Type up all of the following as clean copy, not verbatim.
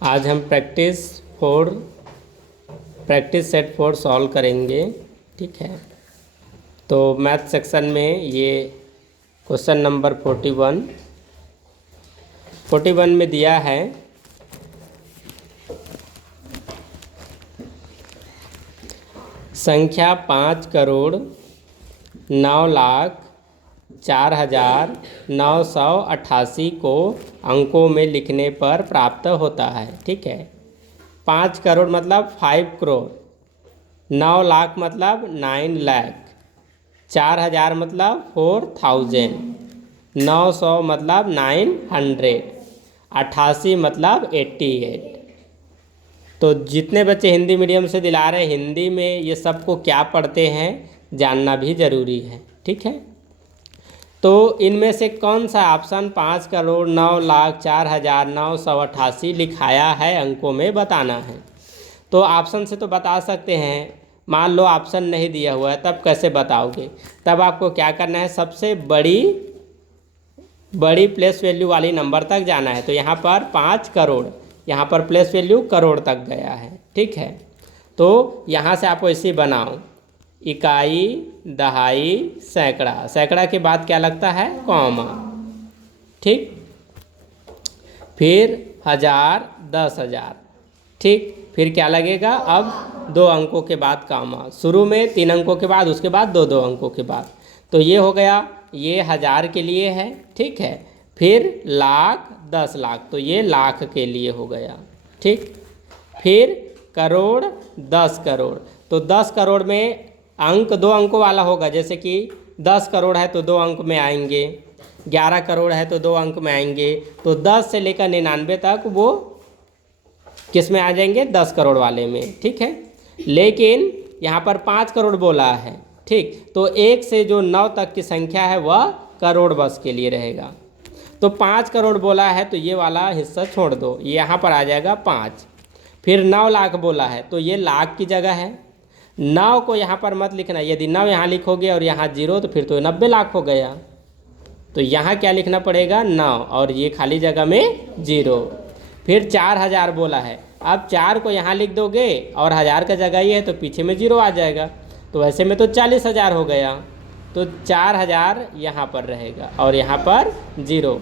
आज हम practice set 4 solve करेंगे। ठीक है, तो मैथ सेक्शन में ये क्वेश्चन नंबर 41 में दिया है संख्या 5,09,04,988 को अंकों में लिखने पर प्राप्त होता है। ठीक है, 5 करोड़ मतलब 5 करोड़, 9 लाख मतलब 9 लाख, 4,000 मतलब 4,000, 900 मतलब 900, 88 मतलब 88। तो जितने बच्चे हिंदी मीडियम से दिला रहे हैं, हिंदी में ये सबको क्या पढ़ते हैं जानना भी ज़रूरी है। ठीक है, तो इनमें से कौन सा ऑप्शन 5,09,04,988 लिखाया है अंकों में बताना है। तो ऑप्शन से तो बता सकते हैं, मान लो ऑप्शन नहीं दिया हुआ है तब कैसे बताओगे। तब आपको क्या करना है, सबसे बड़ी प्लेस वैल्यू वाली नंबर तक जाना है। तो यहाँ पर 5 करोड़, यहाँ पर प्लेस वैल्यू करोड़ तक गया है। ठीक है, तो यहाँ से आप वैसे बनाओ, इकाई, दहाई, सैकड़ा, सैकड़ा के बाद क्या लगता है, कॉमा। ठीक, फिर 1000, 10,000। ठीक, फिर क्या लगेगा, अब 2 अंकों के बाद कॉमा, शुरू में 3 अंकों के बाद, उसके बाद 2 अंकों के बाद। तो ये हो गया, ये 1000 के लिए है। ठीक है, फिर लाख, 10 लाख, तो ये लाख के लिए हो गया। ठीक, फिर करोड़, 10 करोड़, तो 10 करोड़ में अंक 2 अंकों वाला होगा, जैसे कि 10 करोड़ है तो 2 अंक में आएंगे, 11 करोड़ है तो 2 अंक में आएंगे। तो 10 से लेकर 99 तक वो किस में आ जाएंगे, 10 करोड़ वाले में। ठीक है, लेकिन यहाँ पर 5 करोड़ बोला है। ठीक, तो 1 से जो 9 तक की संख्या है वह करोड़ बस के लिए रहेगा। तो 5 करोड़ बोला है तो ये वाला हिस्सा छोड़ दो, ये यहाँ पर आ जाएगा 5। फिर 9 लाख बोला है तो ये लाख की जगह है, 9 को यहाँ पर मत लिखना। यदि 9 यहाँ लिखोगे और यहाँ 0 तो फिर तो 90 लाख हो गया। तो यहाँ क्या लिखना पड़ेगा, 9, और ये खाली जगह में 0। फिर 4,000 बोला है, अब 4 को यहाँ लिख दोगे और 1000 का जगह ही है तो पीछे में 0 आ जाएगा। तो वैसे में तो 40,000 हो गया, तो 4,000 यहाँ पर रहेगा और यहाँ पर 0।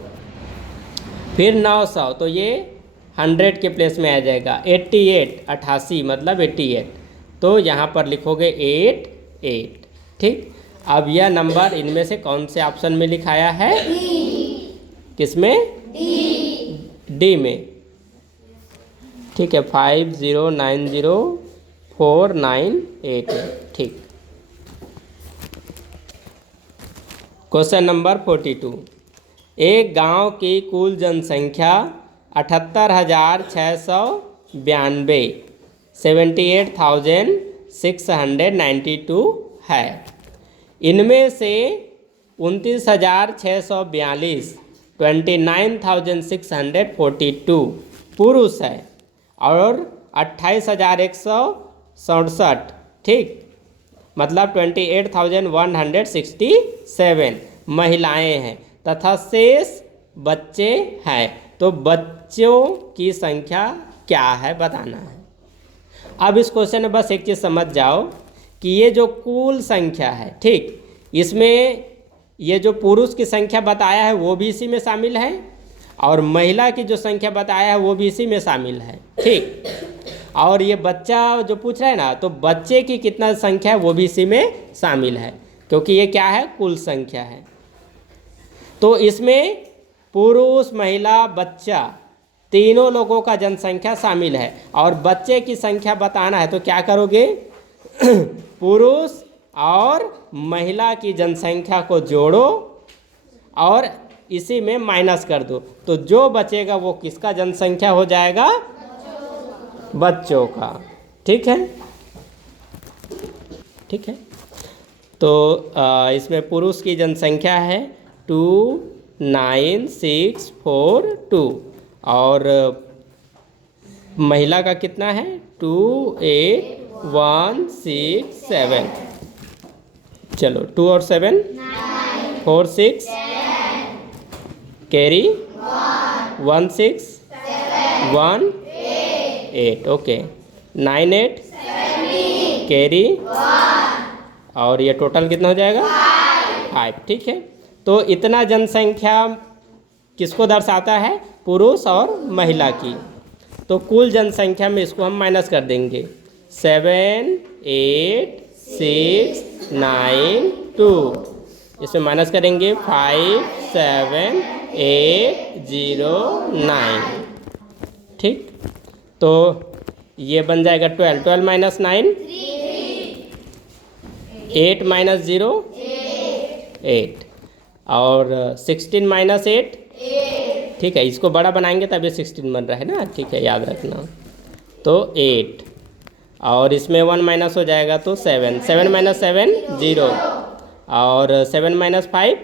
फिर 900, तो ये 100 के प्लेस में आ जाएगा। 88, 88 मतलब 88, तो यहाँ पर लिखोगे 88। ठीक, अब यह नंबर इनमें से कौन से ऑप्शन में लिखाया है, किसमें, डी में। ठीक है, 50904988। ठीक, क्वेश्चन नंबर 42, एक गांव की कुल जनसंख्या 78,692 78,692 है। इनमें से 29,642 29,642 पुरुष है और 28,167, ठीक, मतलब 28,167 महिलाएं हैं तथा शेष बच्चे हैं। तो बच्चों की संख्या क्या है बताना है। अब इस क्वेश्चन में बस एक चीज़ समझ जाओ कि ये जो कुल संख्या है, ठीक, इसमें ये जो पुरुष की संख्या बताया है वो भी इसी में शामिल है और महिला की जो संख्या बताया है वो भी इसी में शामिल है। ठीक, और ये बच्चा जो पूछ रहा है ना, तो बच्चे की कितना संख्या है वो भी इसी में शामिल है, क्योंकि ये क्या है, कुल संख्या है। तो इसमें पुरुष, महिला, बच्चा तीनों लोगों का जनसंख्या शामिल है और बच्चे की संख्या बताना है। तो क्या करोगे, पुरुष और महिला की जनसंख्या को जोड़ो और इसी में माइनस कर दो, तो जो बचेगा वो किसका जनसंख्या हो जाएगा, बच्चों का। ठीक है, ठीक है, तो इसमें पुरुष की जनसंख्या है 29642 और महिला का कितना है 28167। चलो 2 और 7 4 6 कैरी 1 6 1 8, ओके। 9 8 कैरी, और ये टोटल कितना हो जाएगा? 5, ठीक है। तो इतना जनसंख्या किसको दर्शाता है? पुरुष और महिला की। तो कुल जनसंख्या में इसको हम माइनस कर देंगे। 7 8 6 9 2, इसमें माइनस करेंगे 5 7 8 0 9, ठीक। तो ये बन जाएगा 12, 12 माइनस 9 8 माइनस 0 8, और 16 माइनस 8, ठीक है। इसको बड़ा बनाएंगे तब ये 16 बन रहा है ना, ठीक है, याद रखना। तो 8, और इसमें 1 माइनस हो जाएगा तो 7, 7 माइनस 7 0, और 7 माइनस 5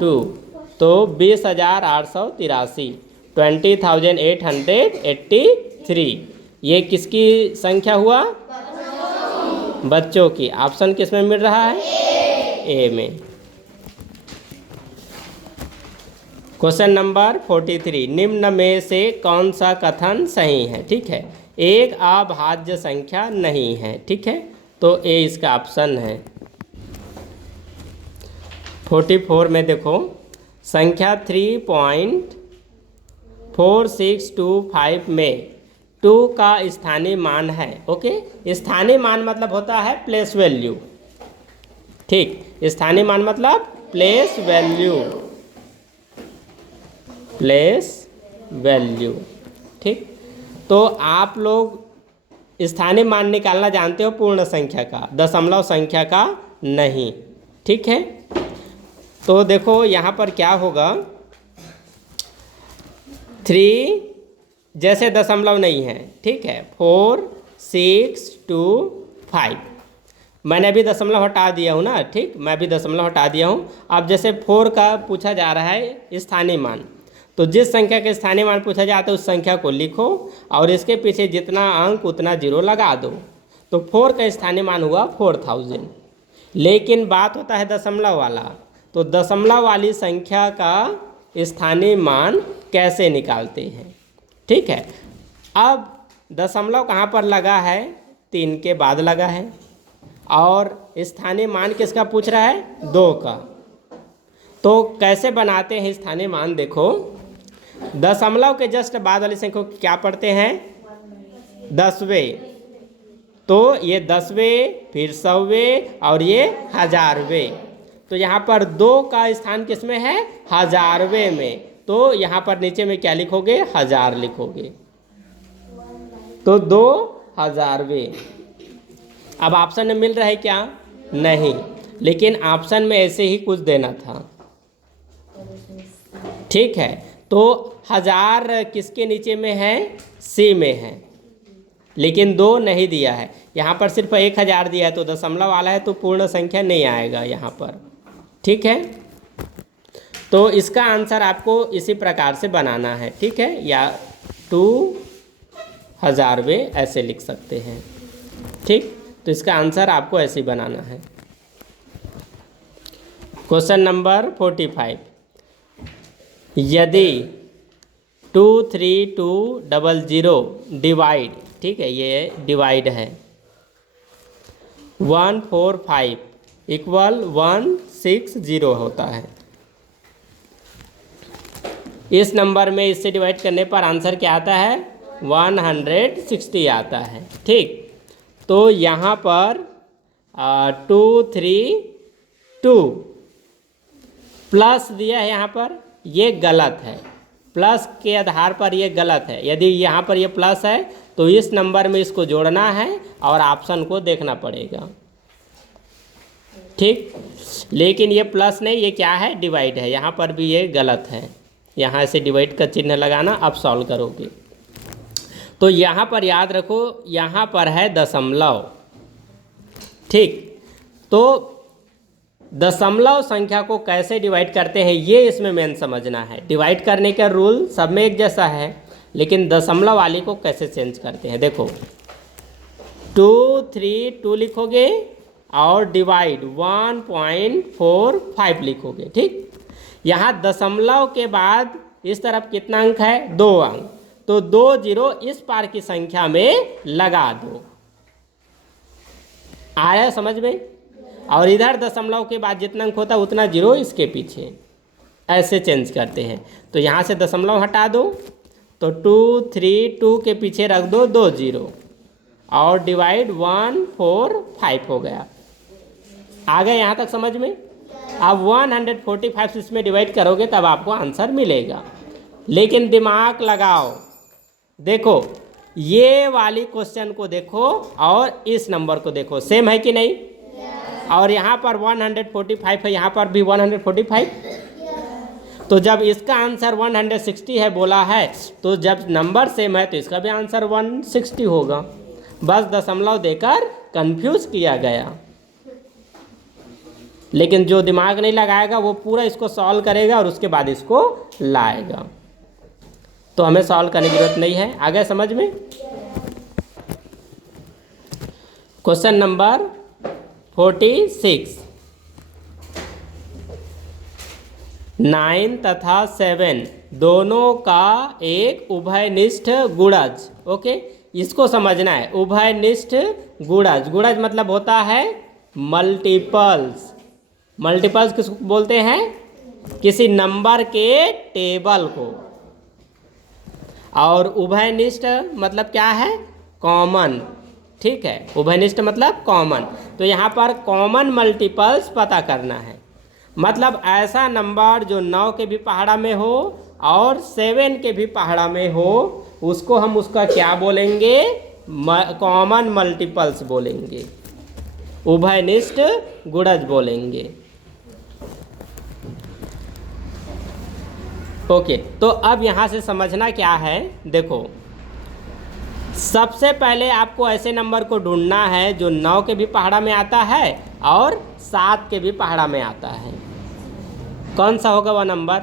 2, तो 20,883, 20,883। ये किसकी संख्या हुआ? बच्चों की। ऑप्शन किस में मिल रहा है? ए में। क्वेश्चन नंबर 43, निम्न में से कौन सा कथन सही है? ठीक है, एक अभाज्य संख्या नहीं है, ठीक है, तो ए इसका ऑप्शन है। 44 में देखो, संख्या 3.4625 में 2 का स्थानीय मान है, ओके। स्थानीय मान मतलब होता है प्लेस वैल्यू, ठीक। स्थानीय मान मतलब प्लेस वैल्यू, प्लेस वैल्यू, ठीक। तो आप लोग स्थानीय मान निकालना जानते हो पूर्ण संख्या का, दशमलव संख्या का नहीं, ठीक है। तो देखो यहाँ पर क्या होगा, 3 जैसे दशमलव नहीं है, ठीक है, 4 6 2 5, मैंने अभी दशमलव हटा दिया हूँ ना, ठीक, मैं भी दशमलव हटा दिया हूँ। अब जैसे 4 का पूछा जा रहा है स्थानीय मान, तो जिस संख्या के स्थानीय मान पूछा जाता है उस संख्या को लिखो और इसके पीछे जितना अंक उतना 0 लगा दो। तो 4 का स्थानीय मान हुआ 4000। लेकिन बात होता है दशमलव वाला, तो दशमलव वाली संख्या का स्थानीय मान कैसे निकालते हैं, ठीक है। अब दशमलव कहाँ पर लगा है? 3 के बाद लगा है, और स्थानीय मान किसका पूछ रहा है? 2 का। तो कैसे बनाते हैं स्थानीय मान? देखो, दशमलव के जस्ट बाद वाली संख्या को क्या पढ़ते हैं? 10वें। तो ये 10वें, फिर 100वें, और ये 1000वें। तो यहाँ पर 2 का स्थान किस में है? 1000वें में। तो यहाँ पर नीचे में क्या लिखोगे? 1000 लिखोगे। तो 2000वें। अब ऑप्शन में मिल रहा है क्या? नहीं, लेकिन ऑप्शन में ऐसे ही कुछ देना था, ठीक है। तो 1000 किसके नीचे में है? सी में है, लेकिन 2 नहीं दिया है। यहाँ पर सिर्फ 1000 दिया है, तो दशमलव वाला है तो पूर्ण संख्या नहीं आएगा यहाँ पर, ठीक है। तो इसका आंसर आपको इसी प्रकार से बनाना है, ठीक है, या 2000वें ऐसे लिख सकते हैं, ठीक। तो इसका आंसर आपको ऐसे ही बनाना है। क्वेश्चन नंबर 45, यदि 23200 डिवाइड, ठीक है, ये डिवाइड है 145 इक्वल 160 होता है। इस नंबर में इससे डिवाइड करने पर आंसर क्या आता है? 160 आता है, ठीक। तो यहाँ पर 232 प्लस दिया है, यहाँ पर ये गलत है, प्लस के आधार पर ये गलत है। यदि यहाँ पर ये प्लस है तो इस नंबर में इसको जोड़ना है और ऑप्शन को देखना पड़ेगा, ठीक। लेकिन ये प्लस नहीं, ये क्या है? डिवाइड है। यहाँ पर भी ये गलत है, यहाँ से डिवाइड का चिन्ह लगाना, अब सॉल्व करोगे। तो यहाँ पर याद रखो, यहाँ पर है दशमलव, ठीक। तो दशमलव संख्या को कैसे डिवाइड करते हैं ये इसमें मेन समझना है। डिवाइड करने का रूल सब में एक जैसा है, लेकिन दशमलव वाली को कैसे चेंज करते हैं। देखो, 232 लिखोगे और डिवाइड 1.45 लिखोगे, ठीक। यहाँ दशमलव के बाद इस तरफ कितना अंक है? 2 अंक, तो 2 जीरो इस पार की संख्या में लगा दो। आया समझ में? और इधर दशमलव के बाद जितना अंक होता है उतना जीरो इसके पीछे, ऐसे चेंज करते हैं। तो यहाँ से दशमलव हटा दो, तो 2 3 2 के पीछे रख दो 2 जीरो और डिवाइड 1 4 5 हो गया। आ गए यहाँ तक समझ में? अब 145 इसमें डिवाइड करोगे तब आपको आंसर मिलेगा। लेकिन दिमाग लगाओ, देखो ये वाली क्वेश्चन को देखो और इस नंबर को देखो, सेम है कि नहीं? और यहाँ पर 145 है, यहाँ पर भी 145। तो जब इसका आंसर 160 है बोला है, तो जब नंबर सेम है तो इसका भी आंसर 160 होगा। बस दशमलव देकर कंफ्यूज किया गया। लेकिन जो दिमाग नहीं लगाएगा वो पूरा इसको सॉल्व करेगा और उसके बाद इसको लाएगा। तो हमें सॉल्व करने की जरूरत नहीं है। आगे समझ में? Question number 46। 9 तथा 7 दोनों का एक उभयनिष्ठ गुणज। ओके, इसको समझना है। उभयनिष्ठ गुणज, गुणज मतलब होता है मल्टीपल्स। मल्टीपल्स किसको बोलते हैं? किसी नंबर के टेबल को। और उभयनिष्ठ मतलब क्या है? कॉमन। ठीक है, उभयनिष्ठ मतलब कॉमन। तो यहाँ पर कॉमन मल्टीपल्स पता करना है। मतलब ऐसा नंबर जो 9 के भी पहाड़ा में हो और 7 के भी पहाड़ा में हो, उसको हम उसका क्या बोलेंगे? कॉमन मल्टीपल्स बोलेंगे, उभयनिष्ठ गुणज बोलेंगे। ओके, तो अब यहाँ से समझना क्या है, देखो सबसे पहले आपको ऐसे नंबर को ढूंढना है जो 9 के भी पहाड़ा में आता है और 7 के भी पहाड़ा में आता है। कौन सा होगा वह नंबर?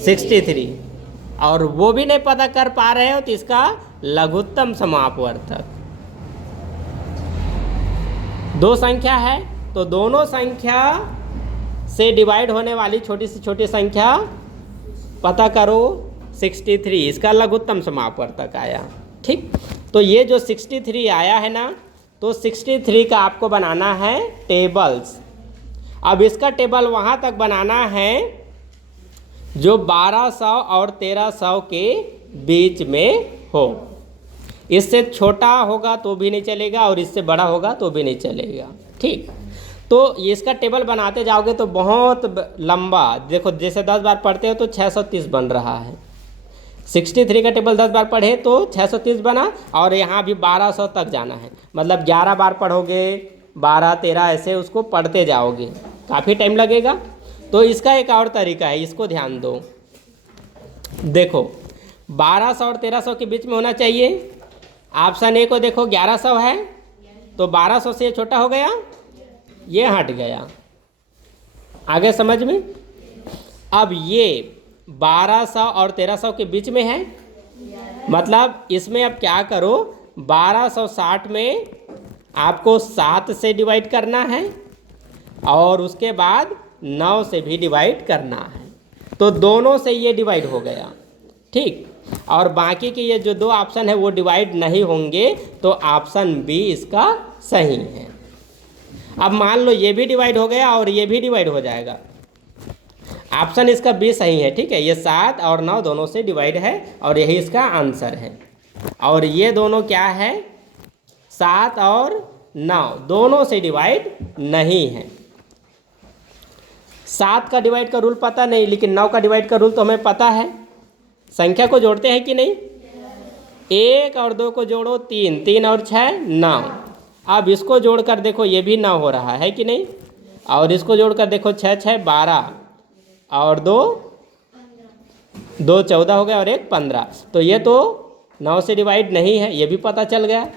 63। और वो भी नहीं पता कर पा रहे हो तो इसका लघुत्तम समापवर्तक। दो संख्या है तो दोनों संख्या से डिवाइड होने वाली छोटी से छोटी संख्या पता करो। 63 इसका लघुत्तम समापवर्तक आया। ठीक, तो ये जो 63 आया है ना, तो 63 का आपको बनाना है टेबल्स। अब इसका टेबल वहाँ तक बनाना है जो 1200 और 1300 के बीच में हो। इससे छोटा होगा तो भी नहीं चलेगा और इससे बड़ा होगा तो भी नहीं चलेगा। ठीक, तो इसका टेबल बनाते जाओगे तो बहुत लंबा, देखो जैसे 10 बार पढ़ते हो तो 630 बन रहा है। 63 का टेबल 10 बार पढ़े तो 630 बना, और यहाँ भी 1200 तक जाना है। मतलब 11 बार पढ़ोगे, 12 13 ऐसे उसको पढ़ते जाओगे, काफ़ी टाइम लगेगा। तो इसका एक और तरीका है, इसको ध्यान दो। देखो 1200 और 1300 के बीच में होना चाहिए। ऑप्शन ए को देखो 1100 है तो 1200 से छोटा हो गया, ये हट गया। आगे समझ में? अब ये 1200 और 1300 के बीच में है, मतलब इसमें अब क्या करो, 1260 में आपको 7 से डिवाइड करना है और उसके बाद 9 से भी डिवाइड करना है। तो दोनों से ये डिवाइड हो गया। ठीक, और बाकी के ये जो दो ऑप्शन है वो डिवाइड नहीं होंगे, तो ऑप्शन बी इसका सही है। अब मान लो ये भी डिवाइड हो गया और ये भी डिवाइड हो जाएगा, ऑप्शन इसका बी सही है। ठीक है, ये 7 और 9 दोनों से डिवाइड है और यही इसका आंसर है। और ये दोनों क्या है, 7 और 9 दोनों से डिवाइड नहीं है। 7 का डिवाइड का रूल पता नहीं, लेकिन 9 का डिवाइड का रूल तो हमें पता है। संख्या को जोड़ते हैं कि नहीं? 1 और 2 को जोड़ो 3, 3 और 6 9। अब इसको जोड़कर देखो, ये भी 9 हो रहा है कि नहीं? और इसको जोड़कर देखो 6 6 12 और 2 14 हो गया और 1 15। तो ये तो 9 से डिवाइड नहीं है, ये भी पता चल गया।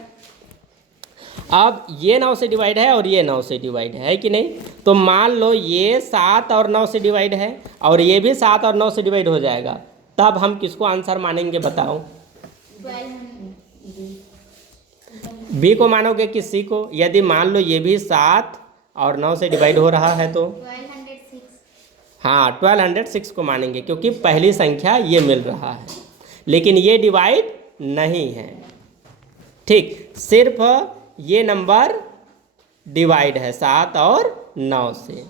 अब ये 9 से डिवाइड है और ये 9 से डिवाइड है कि नहीं? तो मान लो ये 7 और 9 से डिवाइड है और ये भी 7 और 9 से डिवाइड हो जाएगा, तब हम किसको आंसर मानेंगे बताओ? बी को मानोगे कि सी को? यदि मान लो ये भी 7 और 9 से डिवाइड हो रहा है तो 1206। हाँ 1206 को मानेंगे, क्योंकि पहली संख्या ये मिल रहा है। लेकिन ये डिवाइड नहीं है। ठीक, सिर्फ ये नंबर डिवाइड है 7 और 9 से।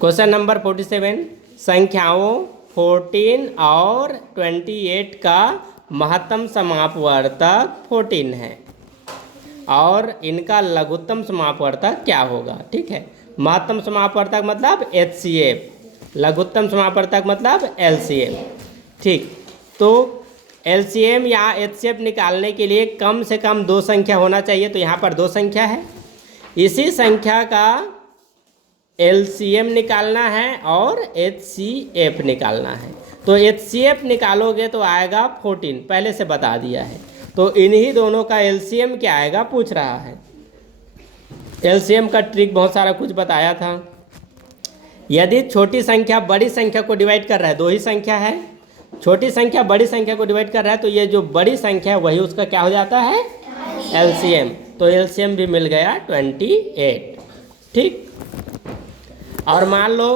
क्वेश्चन नंबर 47, संख्याओं 14 और 28 का महत्तम समापवर्तक 14 है और इनका लघुत्तम समापवर्तक क्या होगा। ठीक है, महत्तम समापवर्तक मतलब HCF, लघुत्तम समापवर्तक मतलब LCM। ठीक, तो LCM या HCF निकालने के लिए कम से कम 2 संख्या होना चाहिए। तो यहाँ पर 2 संख्या है, इसी संख्या का LCM निकालना है और HCF निकालना है। तो HCF निकालोगे तो आएगा 14, पहले से बता दिया है। तो इन्हीं दोनों का LCM क्या आएगा पूछ रहा है। LCM का ट्रिक बहुत सारा कुछ बताया था। यदि छोटी संख्या बड़ी संख्या को डिवाइड कर रहा है, 2 ही संख्या है, छोटी संख्या बड़ी संख्या को डिवाइड कर रहा है, तो ये जो बड़ी संख्या है वही उसका क्या हो जाता है LCM। तो LCM भी मिल गया 28। ठीक, और मान लो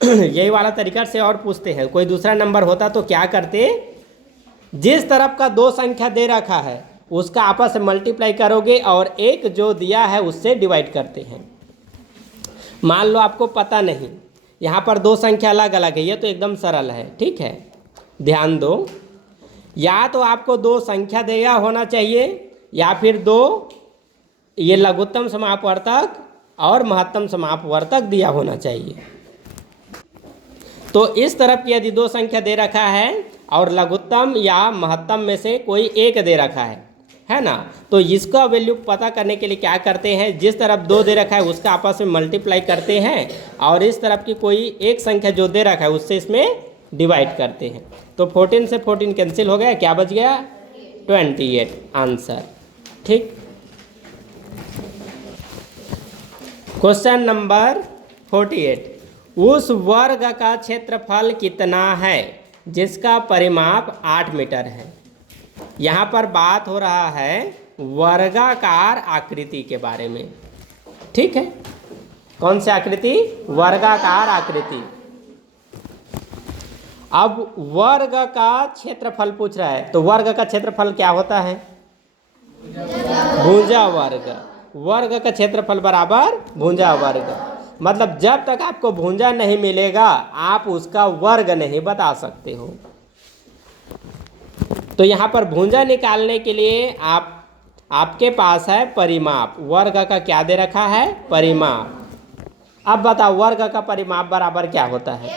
यही वाला तरीका से और पूछते हैं, कोई दूसरा नंबर होता तो क्या करते, जिस तरफ का 2 संख्या दे रखा है उसका आपस में मल्टीप्लाई करोगे और एक जो दिया है उससे डिवाइड करते हैं। मान लो आपको पता नहीं, यहाँ पर 2 संख्या अलग अलग है, ये तो एकदम सरल है। ठीक है, ध्यान दो, या तो आपको 2 संख्या दिया होना चाहिए या फिर 2 ये लघुत्तम समापवर्तक और महत्तम समापवर्तक दिया होना चाहिए। तो इस तरफ की यदि 2 संख्या दे रखा है और लघुत्तम या महत्तम में से कोई एक दे रखा है ना, तो इसका वैल्यू पता करने के लिए क्या करते हैं, जिस तरफ 2 दे रखा है उसका आपस में मल्टीप्लाई करते हैं और इस तरफ की कोई एक संख्या जो दे रखा है उससे इसमें डिवाइड करते हैं। तो 14 से 14 कैंसिल हो गया, क्या बच गया 28 आंसर। ठीक, क्वेश्चन नंबर 48, उस वर्ग का क्षेत्रफल कितना है जिसका परिमाप 8 मीटर है। यहाँ पर बात हो रहा है वर्गाकार आकृति के बारे में। ठीक है, कौन सी आकृति, वर्गाकार आकृति। अब वर्ग का क्षेत्रफल पूछ रहा है, तो वर्ग का क्षेत्रफल क्या होता है, भुजा वर्ग। वर्ग का क्षेत्रफल बराबर भुजा वर्ग, मतलब जब तक आपको भुजा नहीं मिलेगा आप उसका वर्ग नहीं बता सकते हो। तो यहाँ पर भुजा निकालने के लिए आपके पास है परिमाप, वर्ग का क्या दे रखा है परिमाप। अब बताओ वर्ग का परिमाप बराबर क्या होता है,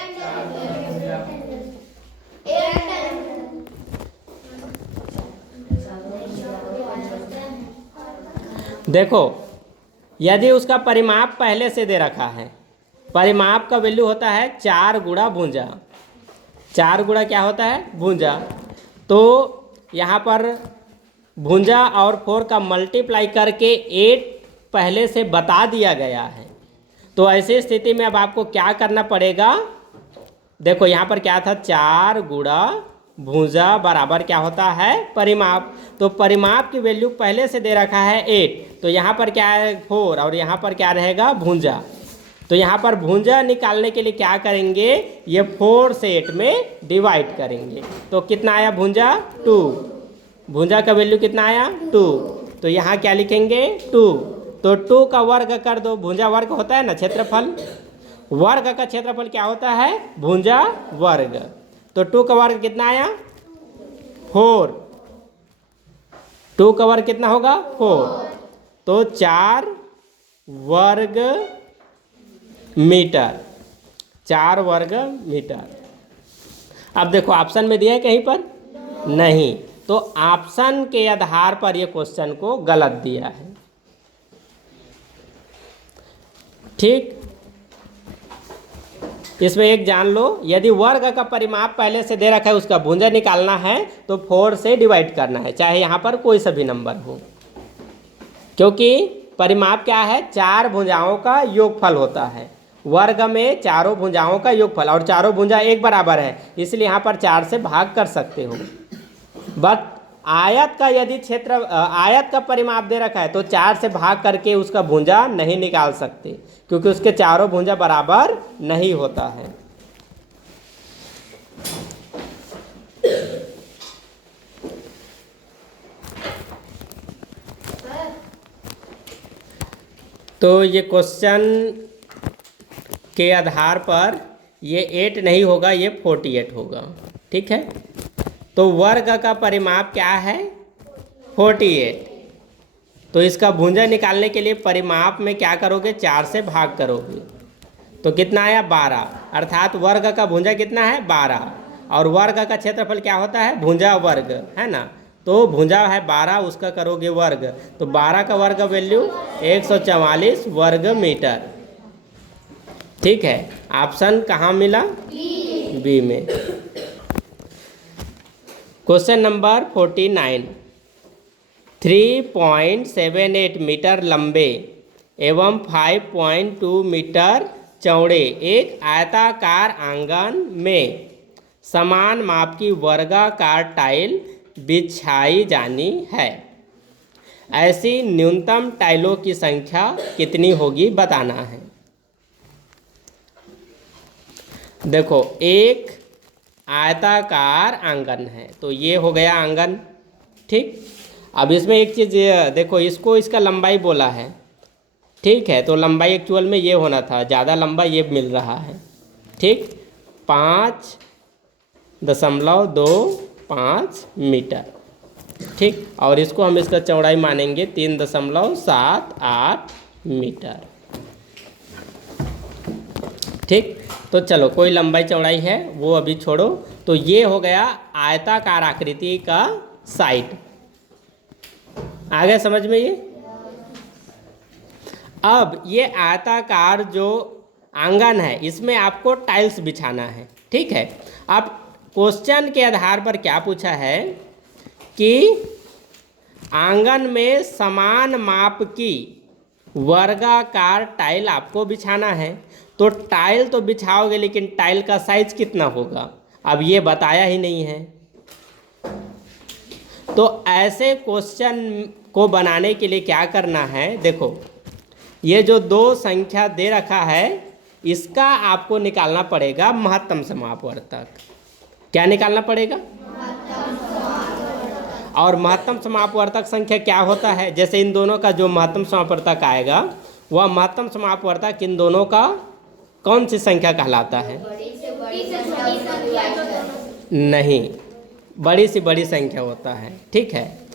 देखो यदि उसका परिमाप पहले से दे रखा है, परिमाप का वैल्यू होता है 4 गुणा भुजा, 4 गुणा क्या होता है भुजा। तो यहाँ पर भुजा और 4 का मल्टीप्लाई करके 8 पहले से बता दिया गया है। तो ऐसी स्थिति में अब आपको क्या करना पड़ेगा, देखो यहाँ पर क्या था 4 गुणा भुजा बराबर क्या होता है परिमाप। तो परिमाप की वैल्यू पहले से दे रखा है 8, तो यहाँ पर क्या है 4 और यहाँ पर क्या रहेगा भुजा। तो यहाँ पर भुजा निकालने के लिए क्या करेंगे, ये 4 से 8 में डिवाइड करेंगे। तो कितना आया भुजा 2, भुजा का वैल्यू कितना आया 2, तो यहाँ क्या लिखेंगे 2। तो 2 का वर्ग कर दो, भुजा वर्ग होता है ना क्षेत्रफल, वर्ग का क्षेत्रफल क्या होता है भुजा वर्ग। तो 2 का वर्ग कितना आया 4, 2 का वर्ग कितना होगा 4, तो 4 वर्ग मीटर, 4 वर्ग मीटर। अब देखो ऑप्शन में दिया है कहीं पर नहीं, तो ऑप्शन के आधार पर ये क्वेश्चन को गलत दिया है। ठीक, इसमें एक जान लो, यदि वर्ग का परिमाप पहले से दे रखा है उसका भुजा निकालना है तो 4 से डिवाइड करना है, चाहे यहाँ पर कोई सा भी नंबर हो, क्योंकि परिमाप क्या है 4 भुजाओं का योगफल होता है। वर्ग में चारों भुजाओं का योगफल, और चारों भुजा एक बराबर है इसलिए यहाँ पर 4 से भाग कर सकते हो। बट आयत का यदि क्षेत्र आयत का परिमाप दे रखा है तो 4 से भाग करके उसका भुजा नहीं निकाल सकते, क्योंकि उसके चारों भुजा बराबर नहीं होता है। तो ये क्वेश्चन के आधार पर ये 8 नहीं होगा, ये 48 होगा। ठीक है, तो वर्ग का परिमाप क्या है? 48। तो इसका भुजा निकालने के लिए परिमाप में क्या करोगे? 4 से भाग करोगे तो कितना आया? 12। अर्थात वर्ग का भुजा कितना है? 12। और वर्ग का क्षेत्रफल क्या होता है? भुजा वर्ग, है ना। तो भुजा है 12, उसका करोगे वर्ग, तो 12 का वर्ग वैल्यू 144 वर्ग मीटर। ठीक है, ऑप्शन कहाँ मिला? बी में। Question number 49। 3.78 मीटर लंबे एवं 5.2 मीटर चौड़े एक आयताकार आंगन में समान माप की वर्गाकार टाइल बिछाई जानी है। ऐसी न्यूनतम टाइलों की संख्या कितनी होगी बताना है। देखो, एक आयताकार आंगन है, तो ये हो गया आंगन। ठीक, अब इसमें एक चीज़ देखो, इसको इसका लंबाई बोला है। ठीक है, तो लंबाई एक्चुअल में ये होना था, ज़्यादा लंबा ये मिल रहा है। ठीक, 5.25 मीटर। ठीक, और इसको हम इसका चौड़ाई मानेंगे 3.78 मीटर। ठीक, तो चलो कोई लंबाई चौड़ाई है वो अभी छोड़ो। तो ये हो गया आयताकार आकृति का साइड। आ गया समझ में ये? अब ये आयताकार जो आंगन है इसमें आपको टाइल्स बिछाना है। ठीक है, अब क्वेश्चन के आधार पर क्या पूछा है कि आंगन में समान माप की वर्गाकार टाइल आपको बिछाना है। तो टाइल तो बिछाओगे, लेकिन टाइल का साइज कितना होगा अब ये बताया ही नहीं है। तो ऐसे क्वेश्चन को बनाने के लिए क्या करना है? देखो, ये जो 2 संख्या दे रखा है इसका आपको निकालना पड़ेगा महत्तम समापवर्तक। क्या निकालना पड़ेगा? और महत्तम समापवर्तक संख्या क्या होता है? जैसे इन दोनों का जो महत्तम समापवर्तक आएगा वह महत्तम समापवर्तक इन दोनों का कौन सी संख्या कहलाता है? नहीं, बड़ी से बड़ी संख्या होता है। ठीक है,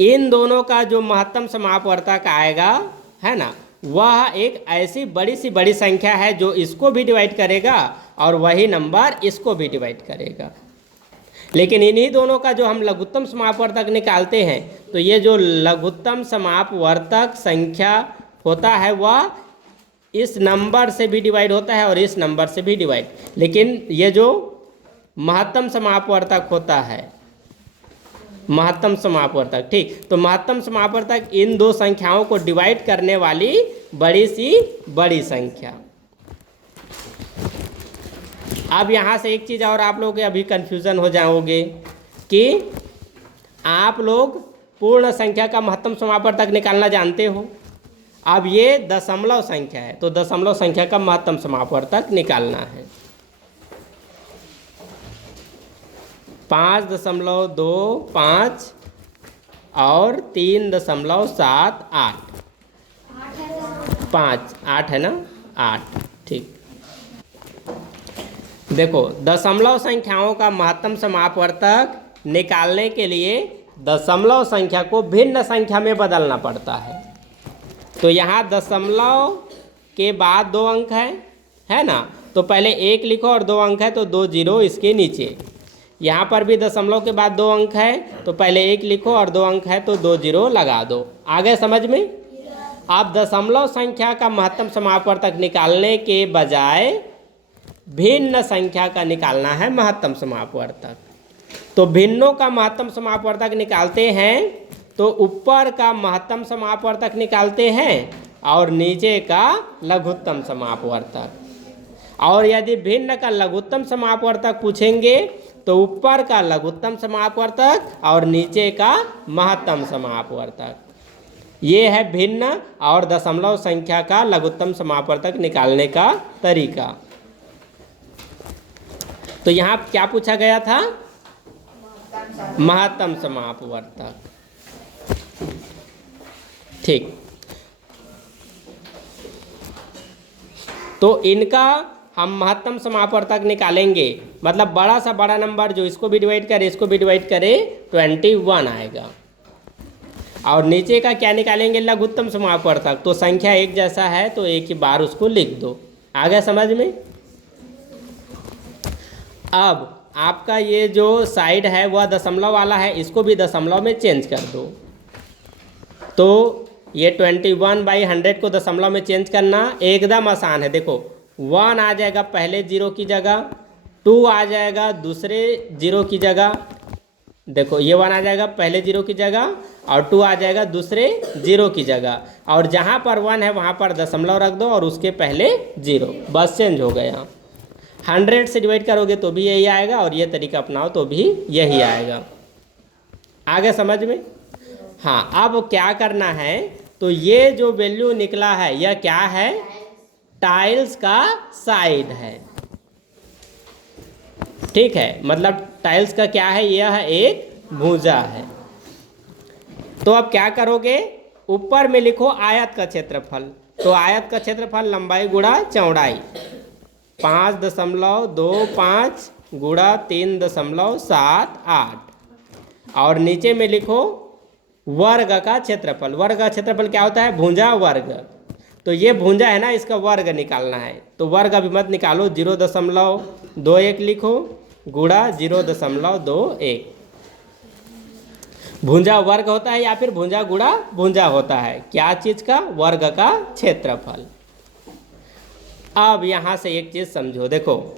इन दोनों का जो महत्तम समापवर्तक आएगा, है ना, वह एक ऐसी बड़ी सी बड़ी संख्या है जो इसको भी डिवाइड करेगा और वही नंबर इसको भी डिवाइड करेगा। लेकिन इन्हीं दोनों का जो हम लघुत्तम समापवर्तक निकालते हैं, तो ये जो लघुत्तम समापवर्तक संख्या होता है वह इस नंबर से भी डिवाइड होता है और इस नंबर से भी डिवाइड। लेकिन ये जो महत्तम समापवर्तक होता है, महत्तम समापवर्तक, ठीक, तो महत्तम समापवर्तक इन 2 संख्याओं को डिवाइड करने वाली बड़ी सी बड़ी संख्या। अब यहाँ से एक चीज़ और आप लोग अभी कन्फ्यूज़न हो जाओगे कि आप लोग पूर्ण संख्या का महत्तम समापवर्तक निकालना जानते हो। अब ये दशमलव संख्या है, तो दशमलव संख्या का महत्तम समापवर्तक निकालना है। 5.25 और 3.78। 8 है ना? 8। ठीक, देखो, दशमलव संख्याओं का महत्तम समापवर्तक निकालने के लिए दशमलव संख्या को भिन्न संख्या में बदलना पड़ता है। तो यहाँ दशमलव के बाद 2 अंक है ना, तो पहले 1 लिखो और 2 अंक है तो 2 जीरो इसके नीचे। यहाँ पर भी दशमलव के बाद 2 अंक है तो पहले 1 लिखो और 2 अंक है तो 2 जीरो लगा दो। आ गए समझ में? आप दशमलव संख्या का महत्तम समापवर्तक निकालने के बजाय भिन्न संख्या का निकालना है महत्तम समापवर्तक। तो भिन्नों का महत्तम समापवर्तक निकालते हैं तो ऊपर का महत्तम समापवर्तक निकालते हैं और नीचे का लघुत्तम समापवर्तक। और यदि भिन्न का लघुत्तम समापवर्तक पूछेंगे तो ऊपर का लघुत्तम समापवर्तक और नीचे का महत्तम समापवर्तक, ये है भिन्न और दशमलव संख्या का लघुत्तम समापवर्तक निकालने का तरीका। तो यहाँ क्या पूछा गया था? महत्तम समापवर्तक। ठीक, तो इनका हम महत्तम समापवर्तक निकालेंगे, मतलब बड़ा सा बड़ा नंबर जो इसको भी डिवाइड करे इसको भी डिवाइड करे 21 आएगा। और नीचे का क्या निकालेंगे? लघुत्तम समापवर्तक। तो संख्या एक जैसा है तो एक ही बार उसको लिख दो। आ गया समझ में? अब आपका ये जो साइड है वह दशमलव वाला है, इसको भी दशमलव में चेंज कर दो। तो ये 21/100 को दशमलव में चेंज करना एकदम आसान है। देखो 1 आ जाएगा पहले जीरो की जगह, 2 आ जाएगा दूसरे जीरो की जगह, देखो ये 1 आ जाएगा पहले जीरो की जगह और 2 आ जाएगा दूसरे जीरो की जगह, और जहाँ पर 1 है वहाँ पर दशमलव रख दो और उसके पहले जीरो, बस चेंज हो गया। 100 से डिवाइड करोगे तो भी यही आएगा और ये तरीका अपनाओ तो भी यही आएगा। आगे समझ में? हाँ, अब क्या करना है, तो ये जो वैल्यू निकला है यह क्या है? टाइल्स का साइड है। ठीक है, मतलब टाइल्स का क्या है? यह एक भुजा है। तो अब क्या करोगे? ऊपर में लिखो आयत का क्षेत्रफल। तो आयत का क्षेत्रफल लंबाई गुणा चौड़ाई 5.25 गुणा 3.78, और नीचे में लिखो वर्ग का क्षेत्रफल। वर्ग का क्षेत्रफल क्या होता है? भुजा वर्ग। तो ये भुजा है ना, इसका वर्ग निकालना है। तो वर्ग अभी मत निकालो, 0.21 लिखो गुणा 0.21। भुजा वर्ग होता है या फिर भुजा गुणा भुजा होता है? क्या चीज़ का? वर्ग का क्षेत्रफल। अब यहाँ से एक चीज़ समझो, देखो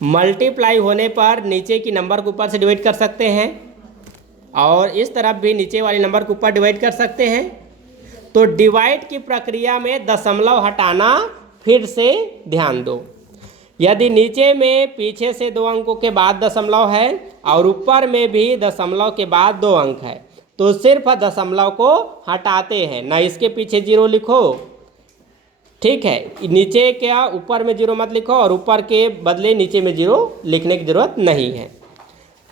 मल्टीप्लाई होने पर नीचे की नंबर को ऊपर से डिवाइड कर सकते हैं और इस तरफ भी नीचे वाले नंबर को ऊपर डिवाइड कर सकते हैं। तो डिवाइड की प्रक्रिया में दशमलव हटाना फिर से ध्यान दो। यदि नीचे में पीछे से 2 अंकों के बाद दशमलव है और ऊपर में भी दशमलव के बाद 2 अंक है, तो सिर्फ दशमलव को हटाते हैं ना, इसके पीछे 0 लिखो। ठीक है, नीचे क्या ऊपर में 0 मत लिखो और ऊपर के बदले नीचे में 0 लिखने की ज़रूरत नहीं है।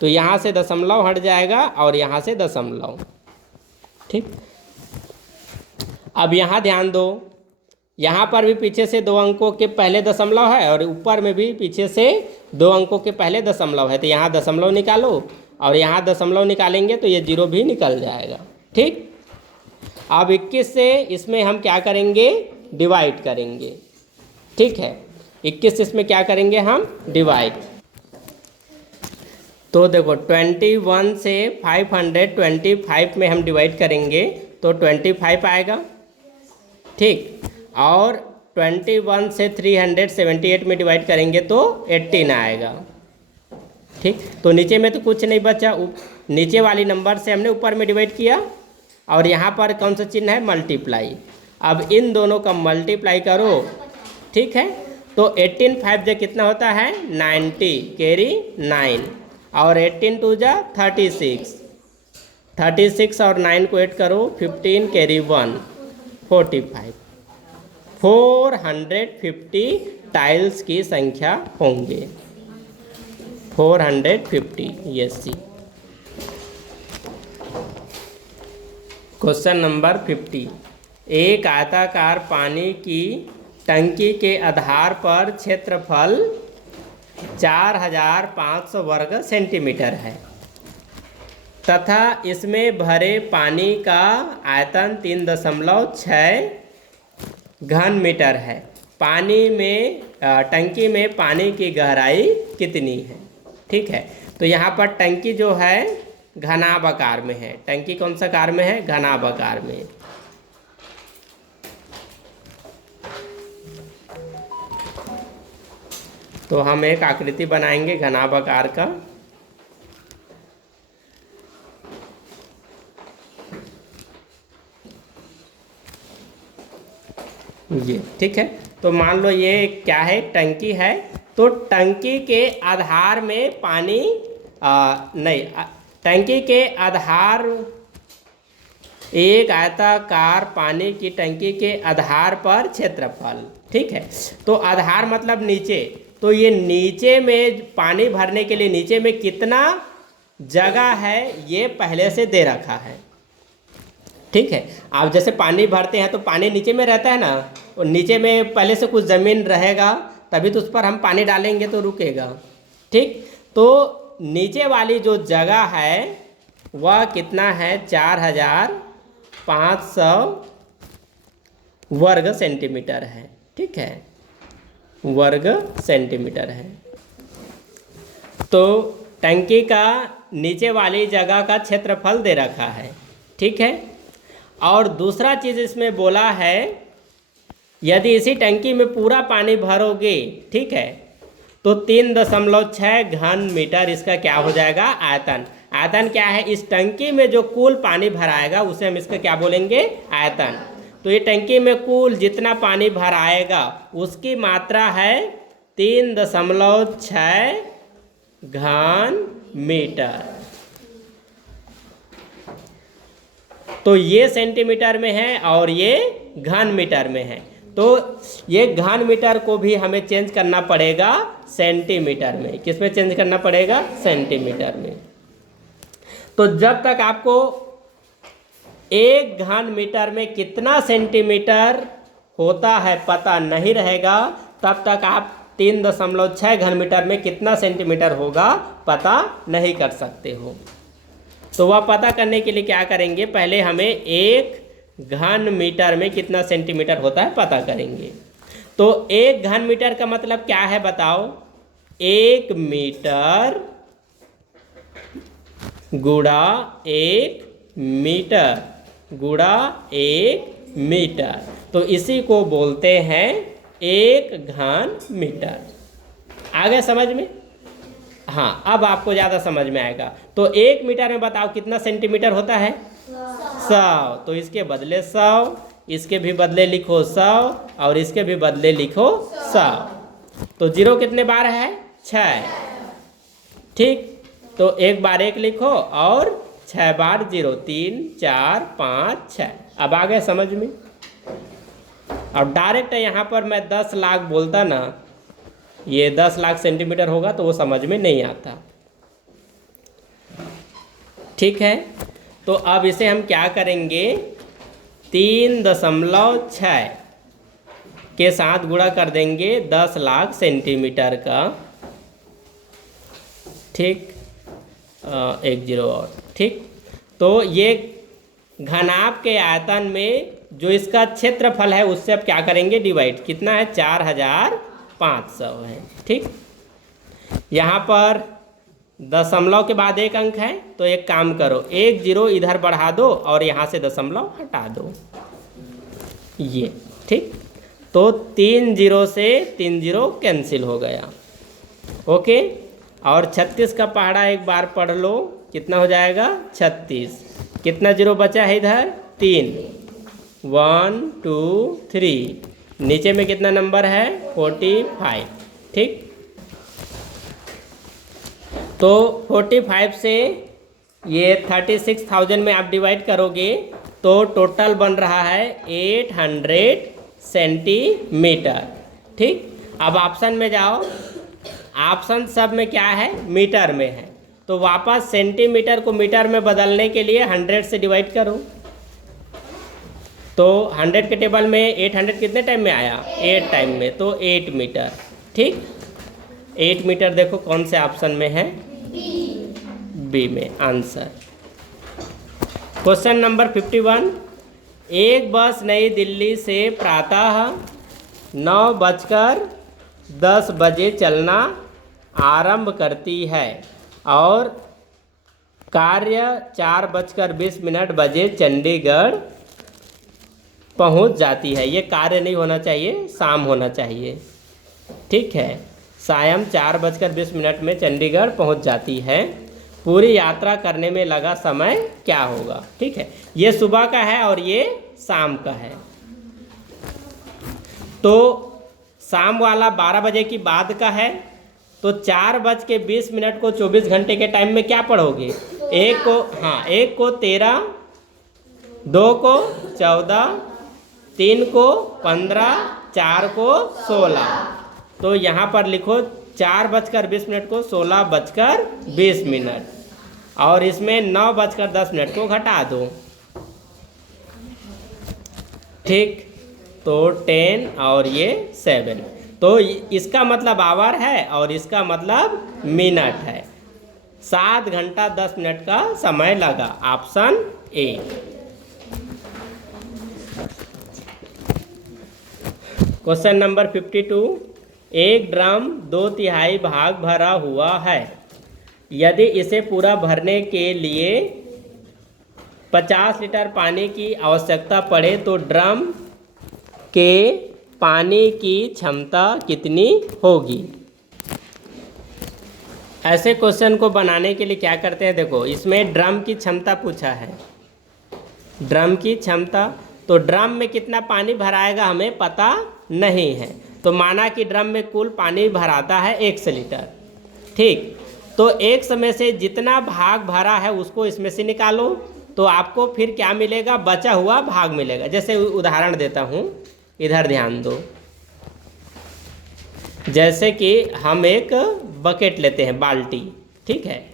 तो यहाँ से दशमलव हट जाएगा और यहाँ से दशमलव। ठीक, अब यहाँ ध्यान दो, यहाँ पर भी पीछे से 2 अंकों के पहले दशमलव है और ऊपर में भी पीछे से 2 अंकों के पहले दशमलव है। तो यहाँ दशमलव निकालो और यहाँ दशमलव निकालेंगे तो ये 0 भी निकल जाएगा। ठीक, अब 21 से इसमें हम क्या करेंगे? डिवाइड करेंगे। ठीक है, 21 से इसमें क्या करेंगे? हम डिवाइड। तो देखो 21 से 525 में हम डिवाइड करेंगे तो 25 आएगा। ठीक, और 21 से 378 में डिवाइड करेंगे तो 18 आएगा। ठीक, तो नीचे में तो कुछ नहीं बचा, नीचे वाली नंबर से हमने ऊपर में डिवाइड किया और यहाँ पर कौन सा चिन्ह है? मल्टीप्लाई। अब इन दोनों का मल्टीप्लाई करो। ठीक है, तो 18 5 जा कितना होता है? 90, कैरी 9, और 18 2 जा 36, 36 और 9 को ऐड करो 15, कैरी 1, 45। 450 टाइल्स की संख्या होंगे। 450, यस सी। Question number 50। एक आयताकार पानी की टंकी के आधार पर क्षेत्रफल 4500 वर्ग सेंटीमीटर है तथा इसमें भरे पानी का आयतन 3.6 घन मीटर है। पानी में टंकी में पानी की गहराई कितनी है? ठीक है, तो यहाँ पर टंकी जो है घनाभ आकार में है। टंकी कौन सा आकार में है? घनाभ आकार में। तो हम एक आकृति बनाएंगे घनाभ आकार का। ये ठीक है, तो मान लो ये क्या है? टंकी है। तो टंकी के आधार में पानी नहीं, टंकी के आधार, एक आयताकार पानी की टंकी के आधार पर क्षेत्रफल, ठीक है। तो आधार मतलब नीचे, तो ये नीचे में पानी भरने के लिए नीचे में कितना जगह है ये पहले से दे रखा है, ठीक है। आप जैसे पानी भरते हैं तो पानी नीचे में रहता है ना, और नीचे में पहले से कुछ ज़मीन रहेगा तभी तो उस पर हम पानी डालेंगे तो रुकेगा, ठीक। तो नीचे वाली जो जगह है वह कितना है, 4500 वर्ग सेंटीमीटर है, ठीक है, वर्ग सेंटीमीटर है। तो टंकी का नीचे वाली जगह का क्षेत्रफल दे रखा है, ठीक है। और दूसरा चीज़ इसमें बोला है, यदि इसी टंकी में पूरा पानी भरोगे, ठीक है, तो 3.6 घन मीटर इसका क्या हो जाएगा, आयतन। आयतन क्या है, इस टंकी में जो कुल पानी भराएगा उसे हम इसका क्या बोलेंगे, आयतन। तो ये टंकी में कुल जितना पानी भराएगा उसकी मात्रा है 3.6 घन मीटर। तो ये सेंटीमीटर में है और ये घन मीटर में है, तो ये घन मीटर को भी हमें चेंज करना पड़ेगा सेंटीमीटर में। किस में चेंज करना पड़ेगा, सेंटीमीटर में। तो जब तक आपको एक घन मीटर में कितना सेंटीमीटर होता है पता नहीं रहेगा, तब तक आप 3.6 घन मीटर में कितना सेंटीमीटर होगा पता नहीं कर सकते हो। तो वह पता करने के लिए क्या करेंगे, पहले हमें एक घन मीटर में कितना सेंटीमीटर होता है पता करेंगे। तो एक घन मीटर का मतलब क्या है बताओ, 1 मीटर गुणा 1 मीटर गुणा 1 मीटर, तो इसी को बोलते हैं 1 घन मीटर। आ गया समझ में? हाँ, अब आपको ज़्यादा समझ में आएगा। तो 1 मीटर में बताओ कितना सेंटीमीटर होता है, 100। तो इसके बदले 100, इसके भी बदले लिखो 100 और इसके भी बदले लिखो 100। तो 0 कितने बार है, 6, ठीक। तो 1 बार 1 लिखो और 6 बार 0, 3 4 5 6। अब आ गए समझ में? अब डायरेक्ट यहाँ पर मैं 10 लाख बोलता ना, ये 10 लाख सेंटीमीटर होगा तो वो समझ में नहीं आता, ठीक है। तो अब इसे हम क्या करेंगे, 3.6 के साथ गुणा कर देंगे 10 लाख सेंटीमीटर का, ठीक। 1 0 और, ठीक। तो ये घनाभ के आयतन में जो इसका क्षेत्रफल है उससे अब क्या करेंगे, डिवाइड। कितना है, 4500 है, ठीक। यहाँ पर दशमलव के बाद 1 अंक है, तो एक काम करो, 1 0 इधर बढ़ा दो और यहाँ से दशमलव हटा दो, ये, ठीक। तो 3 0 से 3 0 कैंसिल हो गया, ओके। और 36 का पहाड़ा एक बार पढ़ लो, कितना हो जाएगा, 36। कितना 0 बचा है इधर, 3, 1 2 3। नीचे में कितना नंबर है, 45, ठीक। तो 45 से ये 36,000 में आप डिवाइड करोगे तो टोटल बन रहा है 800 सेंटीमीटर, ठीक। अब ऑप्शन में जाओ, ऑप्शन सब में क्या है, मीटर में है, तो वापस सेंटीमीटर को मीटर में बदलने के लिए 100 से डिवाइड करो। तो 100 के टेबल में 800 कितने टाइम में आया, 8 टाइम में, तो 8 मीटर, ठीक। 8 मीटर देखो कौन से ऑप्शन में है, बी में आंसर। क्वेश्चन नंबर 51, एक बस नई दिल्ली से प्रातः 9:10 बजे चलना आरंभ करती है और कार्य 4:20 बजे चंडीगढ़ पहुंच जाती है। ये कार्य नहीं होना चाहिए, शाम होना चाहिए, ठीक है। सायं 4:20 में चंडीगढ़ पहुंच जाती है। पूरी यात्रा करने में लगा समय क्या होगा, ठीक है। ये सुबह का है और ये शाम का है। तो शाम वाला 12 बजे की बाद का है, तो 4:20 को 24 घंटे के टाइम में क्या पढ़ोगे? एक को 13, 2 को 14, 3 को 15, 4 को 16। तो यहाँ पर लिखो 4:20 को 16:20 और इसमें 9:10 को घटा दो। ठीक, तो 10 और ये 7। तो इसका मतलब आवर है और इसका मतलब मिनट है। 7 घंटा 10 मिनट का समय लगा। Option A. Question number 52। एक ड्रम 2/3 भाग भरा हुआ है। यदि इसे पूरा भरने के लिए 50 लीटर पानी की आवश्यकता पड़े तो ड्रम के पानी की क्षमता कितनी होगी? ऐसे क्वेश्चन को बनाने के लिए क्या करते हैं, देखो इसमें ड्रम की क्षमता पूछा है। ड्रम की क्षमता, तो ड्रम में कितना पानी भराएगा हमें पता नहीं है। तो माना कि ड्रम में कुल पानी भराता है 100 लीटर। ठीक, तो 100 में से जितना भाग भरा है उसको इसमें से निकालो, तो आपको फिर क्या मिलेगा? बचा हुआ भाग मिलेगा। जैसे उदाहरण देता हूँ, इधर ध्यान दो। जैसे कि हम एक बकेट लेते हैं, बाल्टी, ठीक है।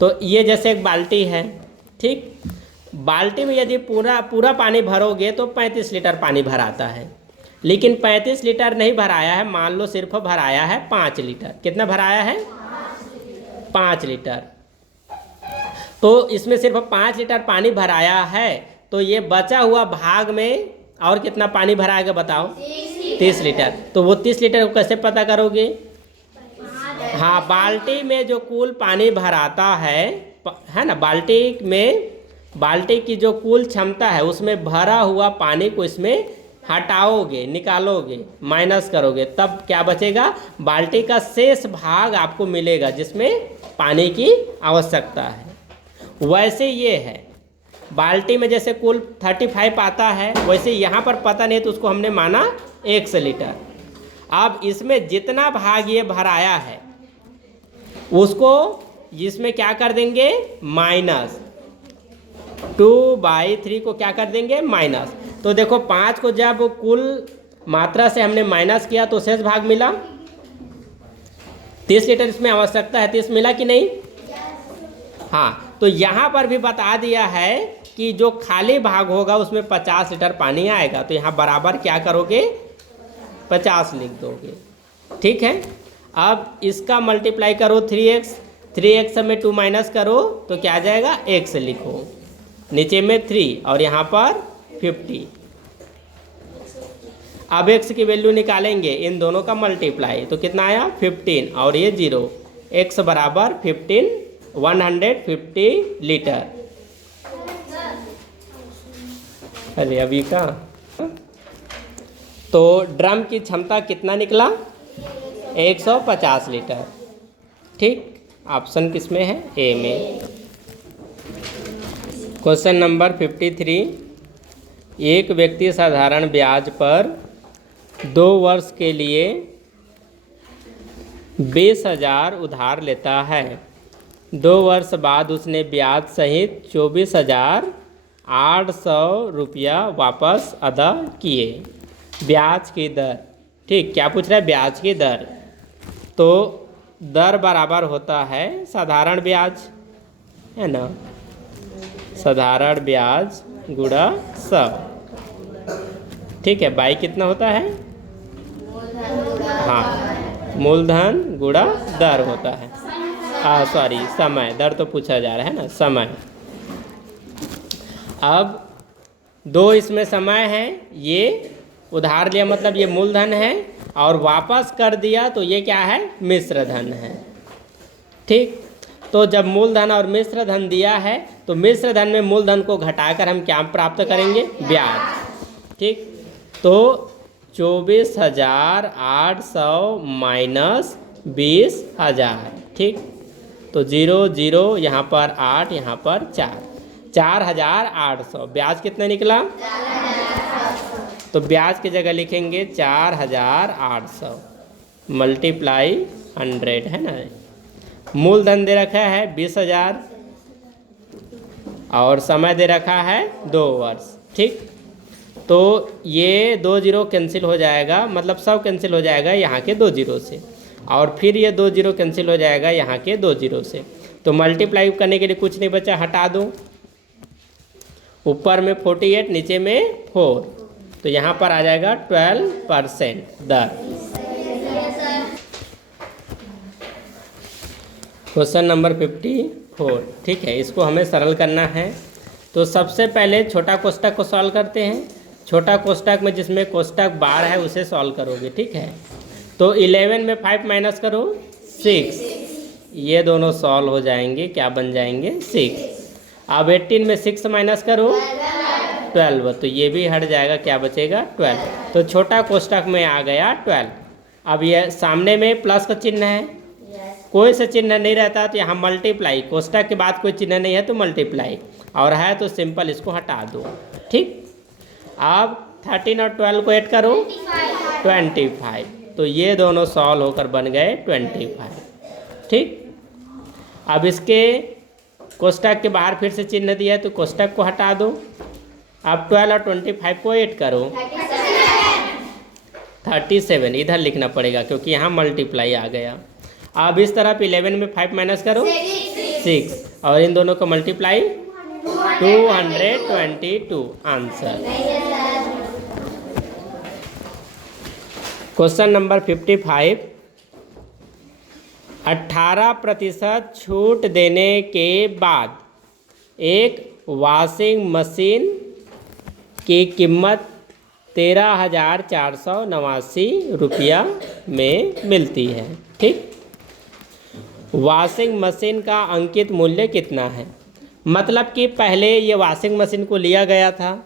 तो ये जैसे एक बाल्टी है, ठीक। बाल्टी में यदि पूरा पानी भरोगे तो 35 लीटर पानी भराता है, लेकिन 35 लीटर नहीं भराया है, मान लो सिर्फ भराया है 5 लीटर। कितना भराया है? 5 लीटर। तो इसमें सिर्फ 5 लीटर पानी भराया है, तो ये बचा हुआ भाग में और कितना पानी भराएगा बताओ? 30 लीटर। तो वो 30 लीटर को कैसे पता करोगे? हाँ, बाल्टी में जो कुल पानी भराता है ना, बाल्टी की जो कुल क्षमता है उसमें भरा हुआ पानी को इसमें हटाओगे, निकालोगे, माइनस करोगे, तब क्या बचेगा? बाल्टी का शेष भाग आपको मिलेगा जिसमें पानी की आवश्यकता है। वैसे ये है, बाल्टी में जैसे कुल 35 आता है, वैसे यहाँ पर पता नहीं तो उसको हमने माना 100 लीटर। अब इसमें जितना भाग ये भराया है उसको इसमें क्या कर देंगे? माइनस। 2/3 को क्या कर देंगे? माइनस। तो देखो 5 को जब कुल मात्रा से हमने माइनस किया तो शेष भाग मिला 30 लीटर। इसमें आवश्यकता है 30, मिला कि नहीं? हाँ, तो यहाँ पर भी बता दिया है कि जो खाली भाग होगा उसमें 50 लीटर पानी आएगा। तो यहाँ बराबर क्या करोगे? 50 लिख दोगे, ठीक है। अब इसका मल्टीप्लाई करो 3x में 2 माइनस करो तो क्या आ जाएगा? x लिखो, नीचे में 3 और यहाँ पर 50। अब x की वैल्यू निकालेंगे, इन दोनों का मल्टीप्लाई, तो कितना आया? 15 और ये 0। x बराबर 15, 150 लीटर। अरे अभी का, तो ड्रम की क्षमता कितना निकला? 150 लीटर। ठीक, ऑप्शन किस में है? ए में। Question number 53। एक व्यक्ति साधारण ब्याज पर 2 वर्ष के लिए 20,000 उधार लेता है। 2 वर्ष बाद उसने ब्याज सहित 24,800 रुपया वापस अदा किए। ब्याज की दर, ठीक, क्या पूछ रहा है? ब्याज की दर। तो दर बराबर होता है साधारण ब्याज, है ना, साधारण ब्याज गुणा 100। ठीक है, बाई कितना होता है? हाँ, मूलधन गुणा दर होता है। सॉरी, समय। दर तो पूछा जा रहा है ना, समय। अब 2 इसमें समय है, ये उधार लिया मतलब ये मूलधन है, और वापस कर दिया तो ये क्या है? मिश्र धन है। ठीक, तो जब मूलधन और मिश्र धन दिया है तो मिश्र धन में मूलधन को घटाकर हम क्या प्राप्त करेंगे? ब्याज। ठीक, तो 24,800 माइनस 20,000। ठीक, तो 0 0 यहाँ पर 8, यहाँ पर 4, 4,800। ब्याज कितना निकला? तो ब्याज की जगह लिखेंगे 4800 मल्टीप्लाई 100, है ना। मूलधन दे रखा है 20,000 और समय दे रखा है 2 वर्ष। ठीक, तो ये 2 जीरो कैंसिल हो जाएगा, मतलब सब कैंसिल हो जाएगा यहाँ के 2 जीरो से, और फिर ये 2 जीरो कैंसिल हो जाएगा यहाँ के 2 जीरो से। तो मल्टीप्लाई करने के लिए कुछ नहीं बचा, हटा दो। ऊपर में 48, नीचे में 4, तो यहाँ पर आ जाएगा 12% दर। Question number 54। ठीक है, इसको हमें सरल करना है। तो सबसे पहले छोटा कोष्टक को सॉल्व करते हैं। छोटा कोष्टक में जिसमें कोष्टक बार है उसे सॉल्व करोगे। ठीक है, तो 11 में 5 माइनस करो 6, ये दोनों सॉल्व हो जाएंगे, क्या बन जाएंगे 6। अब 18 में 6 माइनस करो 12, तो ये भी हट जाएगा, क्या बचेगा 12। तो छोटा कोष्टक में आ गया 12। अब ये सामने में प्लस का चिन्ह है, कोई सा चिन्ह नहीं रहता तो यहाँ मल्टीप्लाई, कोष्टक के बाद कोई चिन्ह नहीं है तो मल्टीप्लाई, और है तो सिंपल इसको हटा दो। ठीक, अब 13 और 12 को ऐड करो 25, तो ये दोनों सॉल्व होकर बन गए 25। ठीक, अब इसके कोष्टक के बाहर फिर से चिन्ह दिया है तो कोष्टक को हटा दो। अब 12 और 25 को ऐड करो 37, इधर लिखना पड़ेगा क्योंकि यहाँ मल्टीप्लाई आ गया। अब इस तरफ 11 में 5 माइनस करो 6, और इन दोनों को मल्टीप्लाई 222 आंसर। Question number 55। 18% छूट देने के बाद एक वॉशिंग मशीन की कीमत 13,489 रुपया में मिलती है। ठीक, वॉशिंग मशीन का अंकित मूल्य कितना है? मतलब कि पहले ये वॉशिंग मशीन को लिया गया था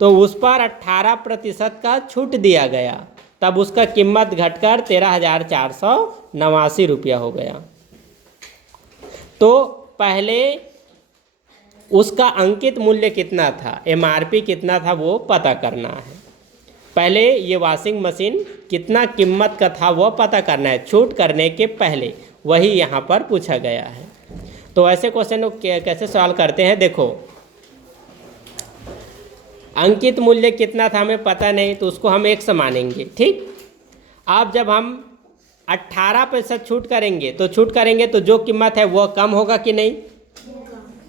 तो उस पर 18% का छूट दिया गया, तब उसका कीमत घटकर 13,489 रुपया हो गया। तो पहले उसका अंकित मूल्य कितना था, MRP कितना था, वो पता करना है। पहले ये वॉशिंग मशीन कितना कीमत का था वो पता करना है, छूट करने के पहले, वही यहाँ पर पूछा गया है। तो ऐसे क्वेश्चन को कैसे सॉल्व करते हैं, देखो अंकित मूल्य कितना था हमें पता नहीं, तो उसको हम 100 मानेंगे। ठीक, अब जब हम 18% छूट करेंगे तो जो कीमत है वो कम होगा कि नहीं,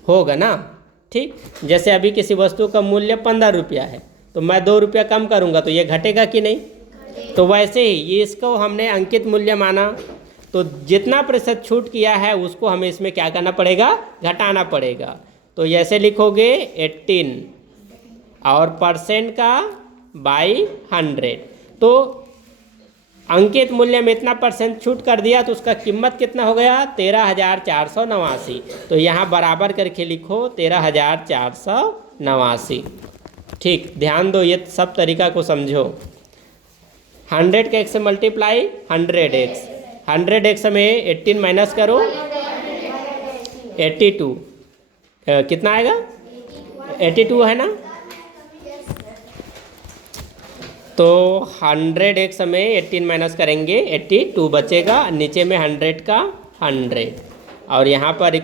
होगा ना। ठीक, जैसे अभी किसी वस्तु का मूल्य 15 रुपया है तो मैं 2 रुपया कम करूँगा तो ये घटेगा कि नहीं। तो वैसे ही ये इसको हमने अंकित मूल्य माना, तो जितना प्रतिशत छूट किया है उसको हमें इसमें क्या करना पड़ेगा, घटाना पड़ेगा। तो ऐसे लिखोगे 18 और परसेंट का बाई 100, तो अंकित मूल्य में इतना परसेंट छूट कर दिया तो उसका कीमत कितना हो गया 13,489। तो यहाँ बराबर करके लिखो 13,489। ठीक, ध्यान दो, ये सब तरीका को समझो। 100 के 1 से मल्टीप्लाई 100x, 100x में 18 माइनस करो 82, कितना आएगा 82 है ना। तो 100x में 18 माइनस करेंगे 82 बचेगा, नीचे में 100 का 100, और यहाँ पर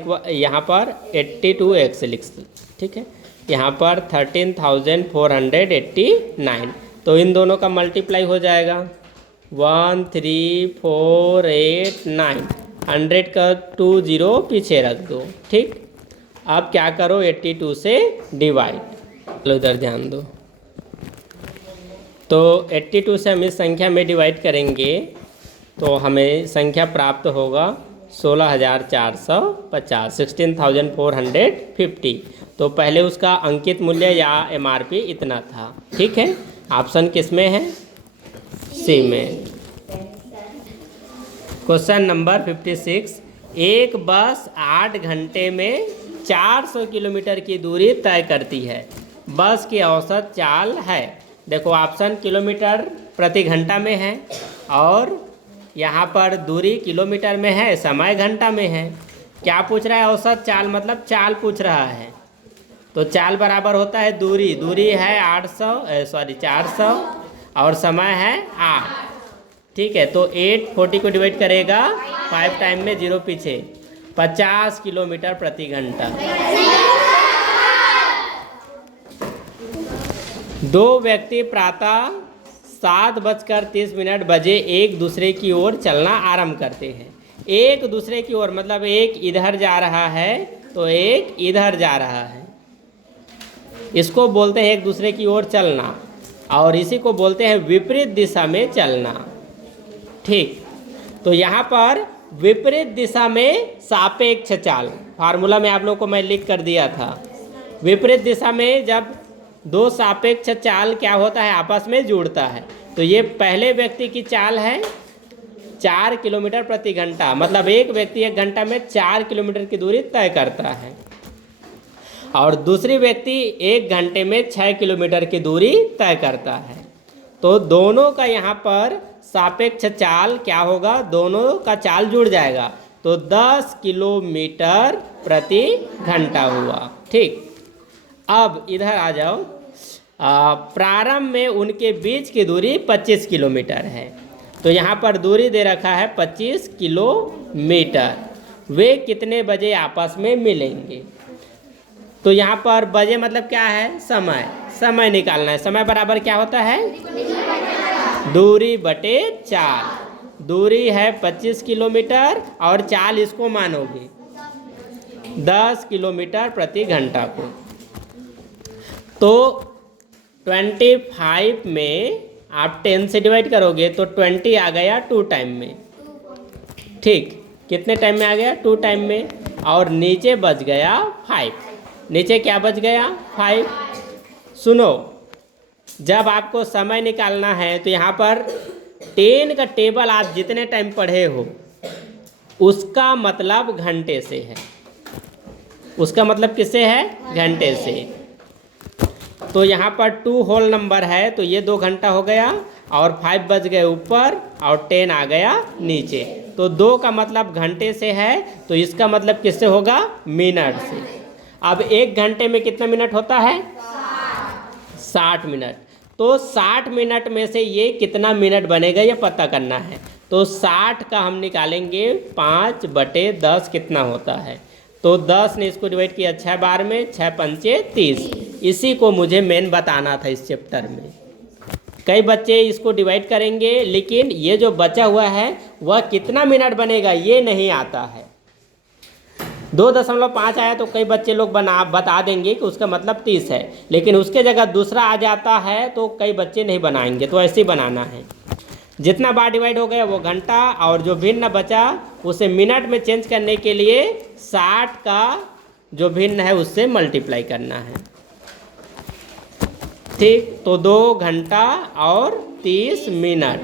82x लिख। ठीक है, यहाँ पर 13,489, तो इन दोनों का मल्टीप्लाई हो जाएगा 13489, 100 का 2 जीरो पीछे रख दो। ठीक, अब क्या करो 82 से डिवाइड, लो इधर ध्यान दो। तो 82 से हम इस संख्या में डिवाइड करेंगे तो हमें संख्या प्राप्त होगा 16,450, 16,450। तो पहले उसका अंकित मूल्य या MRP इतना था। ठीक है, ऑप्शन किस में है, सी में। Question number 56। एक बस 8 घंटे में 400 किलोमीटर की दूरी तय करती है, बस की औसत चाल है। देखो ऑप्शन किलोमीटर प्रति घंटा में है और यहाँ पर दूरी किलोमीटर में है, समय घंटा में है। क्या पूछ रहा है, औसत चाल मतलब चाल पूछ रहा है। तो चाल बराबर होता है दूरी, दूरी है 400 और समय है 8। ठीक है, तो 8 40 को डिवाइड करेगा 5 टाइम में 0 पीछे 50 किलोमीटर प्रति घंटा। दो व्यक्ति प्रातः 7:30 बजे एक दूसरे की ओर चलना आरंभ करते हैं। एक दूसरे की ओर मतलब एक इधर जा रहा है तो एक इधर जा रहा है, इसको बोलते हैं एक दूसरे की ओर चलना, और इसी को बोलते हैं विपरीत दिशा में चलना। ठीक, तो यहाँ पर विपरीत दिशा में सापेक्ष चाल, फार्मूला में आप लोग को मैं लिख कर दिया था। विपरीत दिशा में जब दो सापेक्ष चाल क्या होता है, आपस में जुड़ता है। तो ये पहले व्यक्ति की चाल है 4 किलोमीटर प्रति घंटा, मतलब एक व्यक्ति 1 घंटा में 4 किलोमीटर की दूरी तय करता है, और दूसरी व्यक्ति 1 घंटे में 6 किलोमीटर की दूरी तय करता है। तो दोनों का यहाँ पर सापेक्ष चाल क्या होगा, दोनों का चाल जुड़ जाएगा, तो 10 किलोमीटर प्रति घंटा हुआ। ठीक, अब इधर आ जाओ। प्रारंभ में उनके बीच की दूरी 25 किलोमीटर है, तो यहाँ पर दूरी दे रखा है 25 किलोमीटर। वे कितने बजे आपस में मिलेंगे? तो यहाँ पर बजे मतलब क्या है, समय, समय निकालना है। समय बराबर क्या होता है, दूरी बटे चाल। दूरी है 25 किलोमीटर और चाल इसको मानोगे 10 किलोमीटर प्रति घंटा को, तो 25 में आप 10 से डिवाइड करोगे तो 20 आ गया 2 टाइम में। ठीक, कितने टाइम में आ गया, 2 टाइम में, और नीचे बच गया 5। नीचे क्या बच गया, 5। सुनो, जब आपको समय निकालना है तो यहाँ पर 10 का टेबल आप जितने टाइम पढ़े हो उसका मतलब घंटे से है, उसका मतलब किससे है, घंटे से। तो यहाँ पर 2 होल नंबर है, तो ये 2 घंटा हो गया, और 5 बच गए ऊपर और 10 आ गया नीचे। तो 2 का मतलब घंटे से है, तो इसका मतलब किससे होगा, मिनट से। अब 1 घंटे में कितना मिनट होता है, 60 मिनट। तो 60 मिनट में से ये कितना मिनट बनेगा ये पता करना है। तो 60 का हम निकालेंगे 5/10 कितना होता है, तो 10 ने इसको डिवाइड किया 6 बार में, 6 पंचे 30। इसी को मुझे मेन बताना था इस चैप्टर में। कई बच्चे इसको डिवाइड करेंगे, लेकिन ये जो बचा हुआ है वह कितना मिनट बनेगा ये नहीं आता है। 2.5 आया तो कई बच्चे लोग बता देंगे कि उसका मतलब 30 है, लेकिन उसके जगह दूसरा आ जाता है तो कई बच्चे नहीं बनाएंगे। तो ऐसे ही बनाना है, जितना बार डिवाइड हो गया वो घंटा, और जो भिन्न बचा उसे मिनट में चेंज करने के लिए 60 का जो भिन्न है उससे मल्टीप्लाई करना है। ठीक, तो 2 घंटा और 30 मिनट।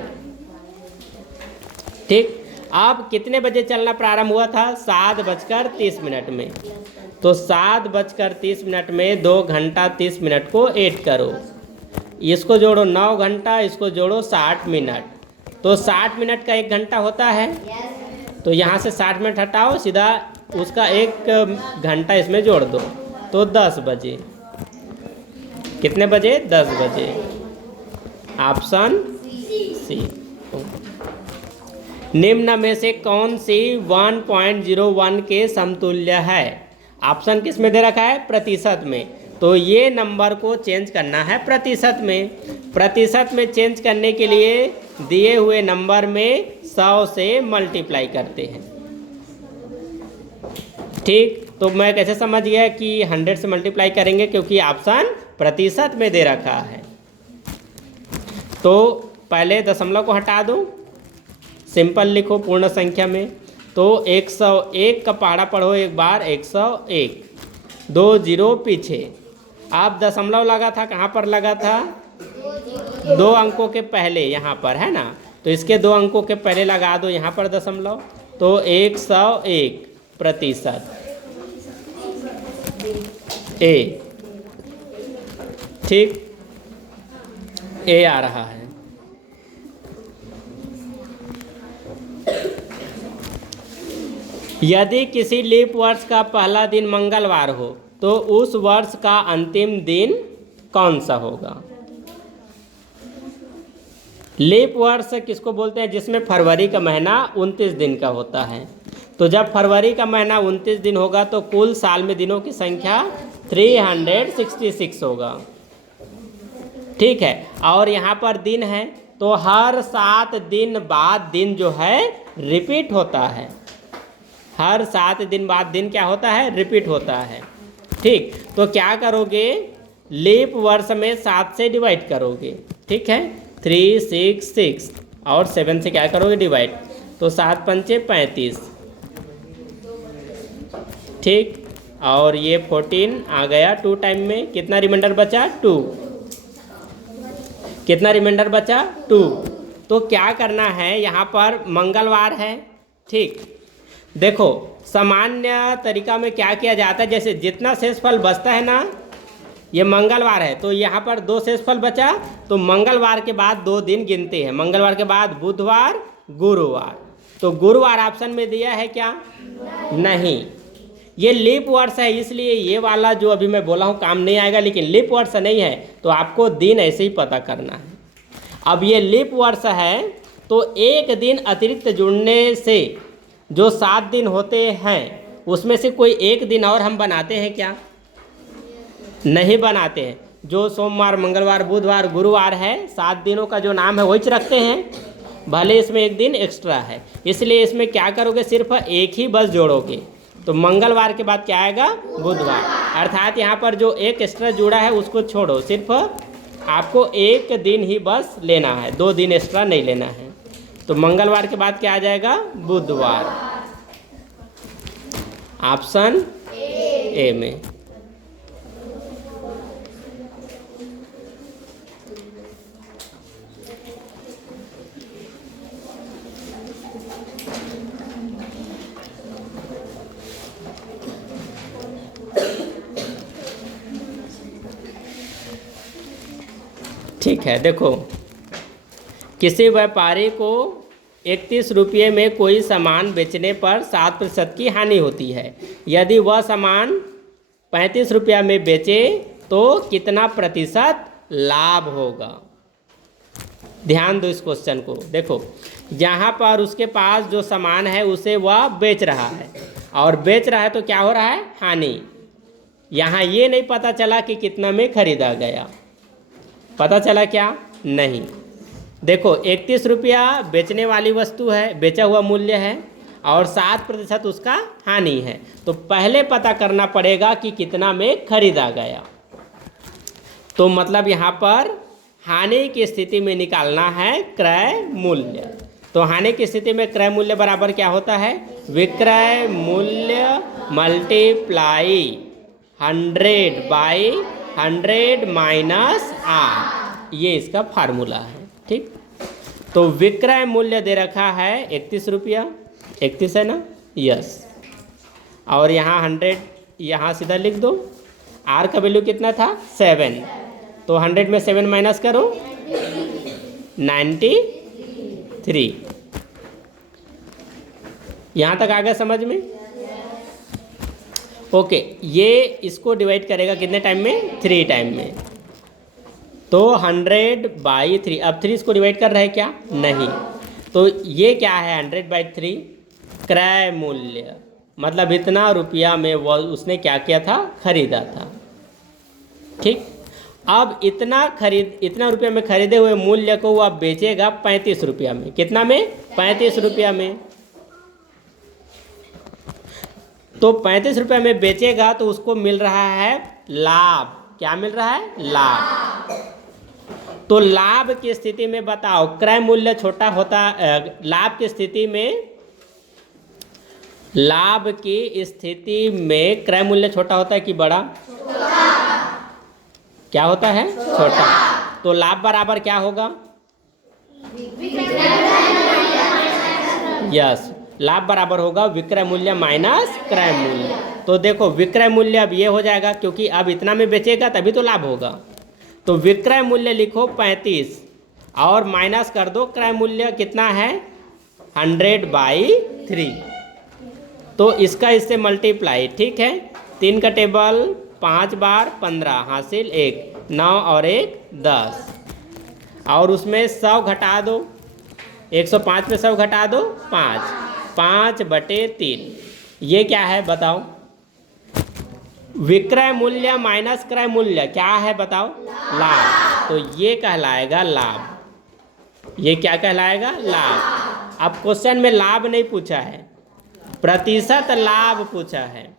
ठीक, अब कितने बजे चलना प्रारंभ हुआ था, 7:30 में। तो 7:30 में 2 घंटा 30 मिनट को ऐड करो, इसको जोड़ो 9 घंटा, इसको जोड़ो 60 मिनट। तो 60 मिनट का 1 घंटा होता है, तो यहाँ से 60 मिनट हटाओ, सीधा उसका 1 घंटा इसमें जोड़ दो, तो 10 बजे। कितने बजे, 10 बजे। Option C. निम्न में से कौन सी 1.01 के समतुल्य है? ऑप्शन किस में दे रखा है, प्रतिशत में। तो ये नंबर को चेंज करना है प्रतिशत में। प्रतिशत में चेंज करने के लिए दिए हुए नंबर में 100 से मल्टीप्लाई करते हैं। ठीक, तो मैं कैसे समझ गया कि 100 से मल्टीप्लाई करेंगे, क्योंकि ऑप्शन प्रतिशत में दे रखा है। तो पहले दशमलव को हटा दो, सिंपल लिखो पूर्ण संख्या में। तो 101 का पहाड़ा पढ़ो एक बार, 101, 2 0 पीछे। आप दशमलव लगा था, कहाँ पर लगा था, 2 अंकों के पहले, यहाँ पर है ना, तो इसके 2 अंकों के पहले लगा दो यहाँ पर दशमलव, तो 101 प्रतिशत ए। ठीक, ए आ रहा है। यदि किसी लीप वर्ष का पहला दिन मंगलवार हो तो उस वर्ष का अंतिम दिन कौन सा होगा? लीप वर्ष किसको बोलते हैं? जिसमें फरवरी का महीना 29 दिन का होता है। तो जब फरवरी का महीना 29 दिन होगा तो कुल साल में दिनों की संख्या 366 होगा। ठीक है, और यहाँ पर दिन है तो हर 7 दिन बाद दिन जो है रिपीट होता है। हर 7 दिन बाद दिन क्या होता है? रिपीट होता है। ठीक, तो क्या करोगे? लीप वर्ष में 7 से डिवाइड करोगे। ठीक है, 3, 6, 6 और 7 से क्या करोगे? डिवाइड। तो 7 पंचे 35। ठीक, और ये 14 आ गया 2 टाइम में। कितना रिमाइंडर बचा? 2। कितना रिमाइंडर बचा? 2। तो क्या करना है? यहाँ पर मंगलवार है। ठीक, देखो सामान्य तरीका में क्या किया जाता है, जैसे जितना शेषफल बचता है ना, ये मंगलवार है तो यहाँ पर 2 शेषफल बचा, तो मंगलवार के बाद 2 दिन गिनते हैं। मंगलवार के बाद बुधवार, गुरुवार। तो गुरुवार ऑप्शन में दिया है क्या? नहीं। ये लीप वर्ष है इसलिए ये वाला जो अभी मैं बोला हूँ काम नहीं आएगा, लेकिन लीप वर्ष नहीं है तो आपको दिन ऐसे ही पता करना है। अब ये लीप वर्ष है तो एक दिन अतिरिक्त जुड़ने से जो 7 दिन होते हैं उसमें से कोई एक दिन और हम बनाते हैं क्या? नहीं बनाते हैं। जो सोमवार, मंगलवार, बुधवार, गुरुवार है 7 दिनों का जो नाम है वही रखते हैं, भले इसमें एक दिन एक्स्ट्रा है। इसलिए इसमें क्या करोगे? सिर्फ एक ही बस जोड़ोगे। तो मंगलवार के बाद क्या आएगा? बुधवार। अर्थात यहाँ पर जो एक एक्स्ट्रा जुड़ा है उसको छोड़ो, सिर्फ आपको एक दिन ही बस लेना है, 2 दिन एक्स्ट्रा नहीं लेना है। तो मंगलवार के बाद क्या आ जाएगा? बुधवार। ऑप्शन ए में। ठीक है, देखो किसी व्यापारी को 31 रुपये में कोई सामान बेचने पर 7% की हानि होती है। यदि वह सामान 35 रुपया में बेचे तो कितना प्रतिशत लाभ होगा? ध्यान दो इस क्वेश्चन को। देखो यहाँ पर उसके पास जो सामान है उसे वह बेच रहा है, और बेच रहा है तो क्या हो रहा है? हानि। यहाँ ये नहीं पता चला कि कितना में खरीदा गया। पता चला क्या? नहीं। देखो 31 रुपया बेचने वाली वस्तु है, बेचा हुआ मूल्य है, और 7% उसका हानि है। तो पहले पता करना पड़ेगा कि कितना में खरीदा गया। तो मतलब यहाँ पर हानि की स्थिति में निकालना है क्रय मूल्य। तो हानि की स्थिति में क्रय मूल्य बराबर क्या होता है? विक्रय मूल्य मल्टीप्लाई 100/100 माइनस R, ये इसका फार्मूला है। ठीक, तो विक्रय मूल्य दे रखा है 31 रुपया, 31 है ना? यस। और यहाँ 100 यहाँ सीधा लिख दो। R का वैल्यू कितना था? 7। तो 100 में 7 माइनस करो, 93। यहाँ तक आ गया समझ में? ओके, ये इसको डिवाइड करेगा कितने टाइम में? 3 टाइम में। तो 100/3। अब 3 इसको डिवाइड कर रहा है क्या? नहीं। तो ये क्या है? 100/3 क्रय मूल्य, मतलब इतना रुपया में वो उसने क्या किया था? खरीदा था। ठीक, अब इतना रुपया में खरीदे हुए मूल्य को वो अब बेचेगा 35 रुपया में। कितना में? 35 रुपया में। तो 35 रुपये में बेचेगा तो उसको मिल रहा है लाभ। क्या मिल रहा है? लाभ। तो लाभ की स्थिति में बताओ, क्रय मूल्य छोटा होता, लाभ की स्थिति में क्रय मूल्य छोटा होता है कि बड़ा? क्या होता है? छोटा। तो लाभ बराबर क्या होगा? यस, लाभ बराबर होगा विक्रय मूल्य माइनस क्रय मूल्य। तो देखो विक्रय मूल्य अब ये हो जाएगा, क्योंकि अब इतना में बेचेगा तभी तो लाभ होगा। तो विक्रय मूल्य लिखो 35 और माइनस कर दो क्रय मूल्य कितना है? 100/3। तो इसका इससे मल्टीप्लाई। ठीक है, 3 का टेबल 5 बार 15 हासिल 1, 9 और 1 10। और उसमें 100 घटा दो, 105 में 100 घटा दो 5, 5/3। ये क्या है बताओ? विक्रय मूल्य माइनस क्रय मूल्य क्या है बताओ? लाभ। तो ये कहलाएगा लाभ। ये क्या कहलाएगा? लाभ। अब क्वेश्चन में लाभ नहीं पूछा है, प्रतिशत लाभ पूछा है।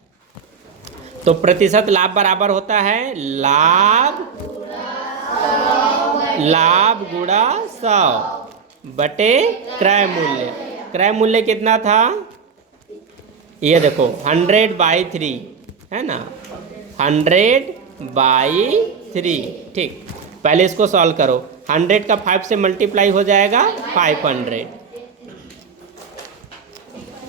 तो प्रतिशत लाभ बराबर होता है लाभ गुणा 100 बटे क्रय मूल्य। क्रय मूल्य कितना था? ये देखो 100/3 है ना, 100/3। ठीक, पहले इसको सॉल्व करो। 100 का 5 से मल्टीप्लाई हो जाएगा 500।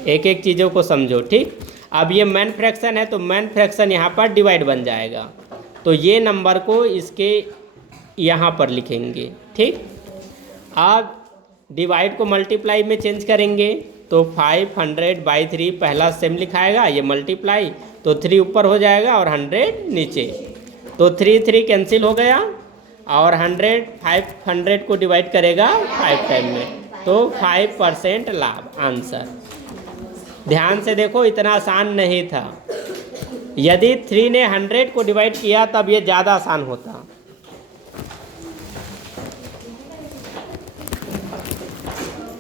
एक एक चीज़ों को समझो। ठीक, अब ये मेन फ्रैक्शन है तो मेन फ्रैक्शन यहाँ पर डिवाइड बन जाएगा, तो ये नंबर को इसके यहाँ पर लिखेंगे। ठीक, अब डिवाइड को मल्टीप्लाई में चेंज करेंगे तो 500/3 पहला सेम लिखाएगा, ये मल्टीप्लाई तो 3 ऊपर हो जाएगा और 100 नीचे, तो 3 कैंसिल हो गया और 500 को डिवाइड करेगा 5 टाइम में, तो 5% लाभ आंसर। ध्यान से देखो, इतना आसान नहीं था। यदि 3 ने 100 को डिवाइड किया तब ये ज़्यादा आसान होता।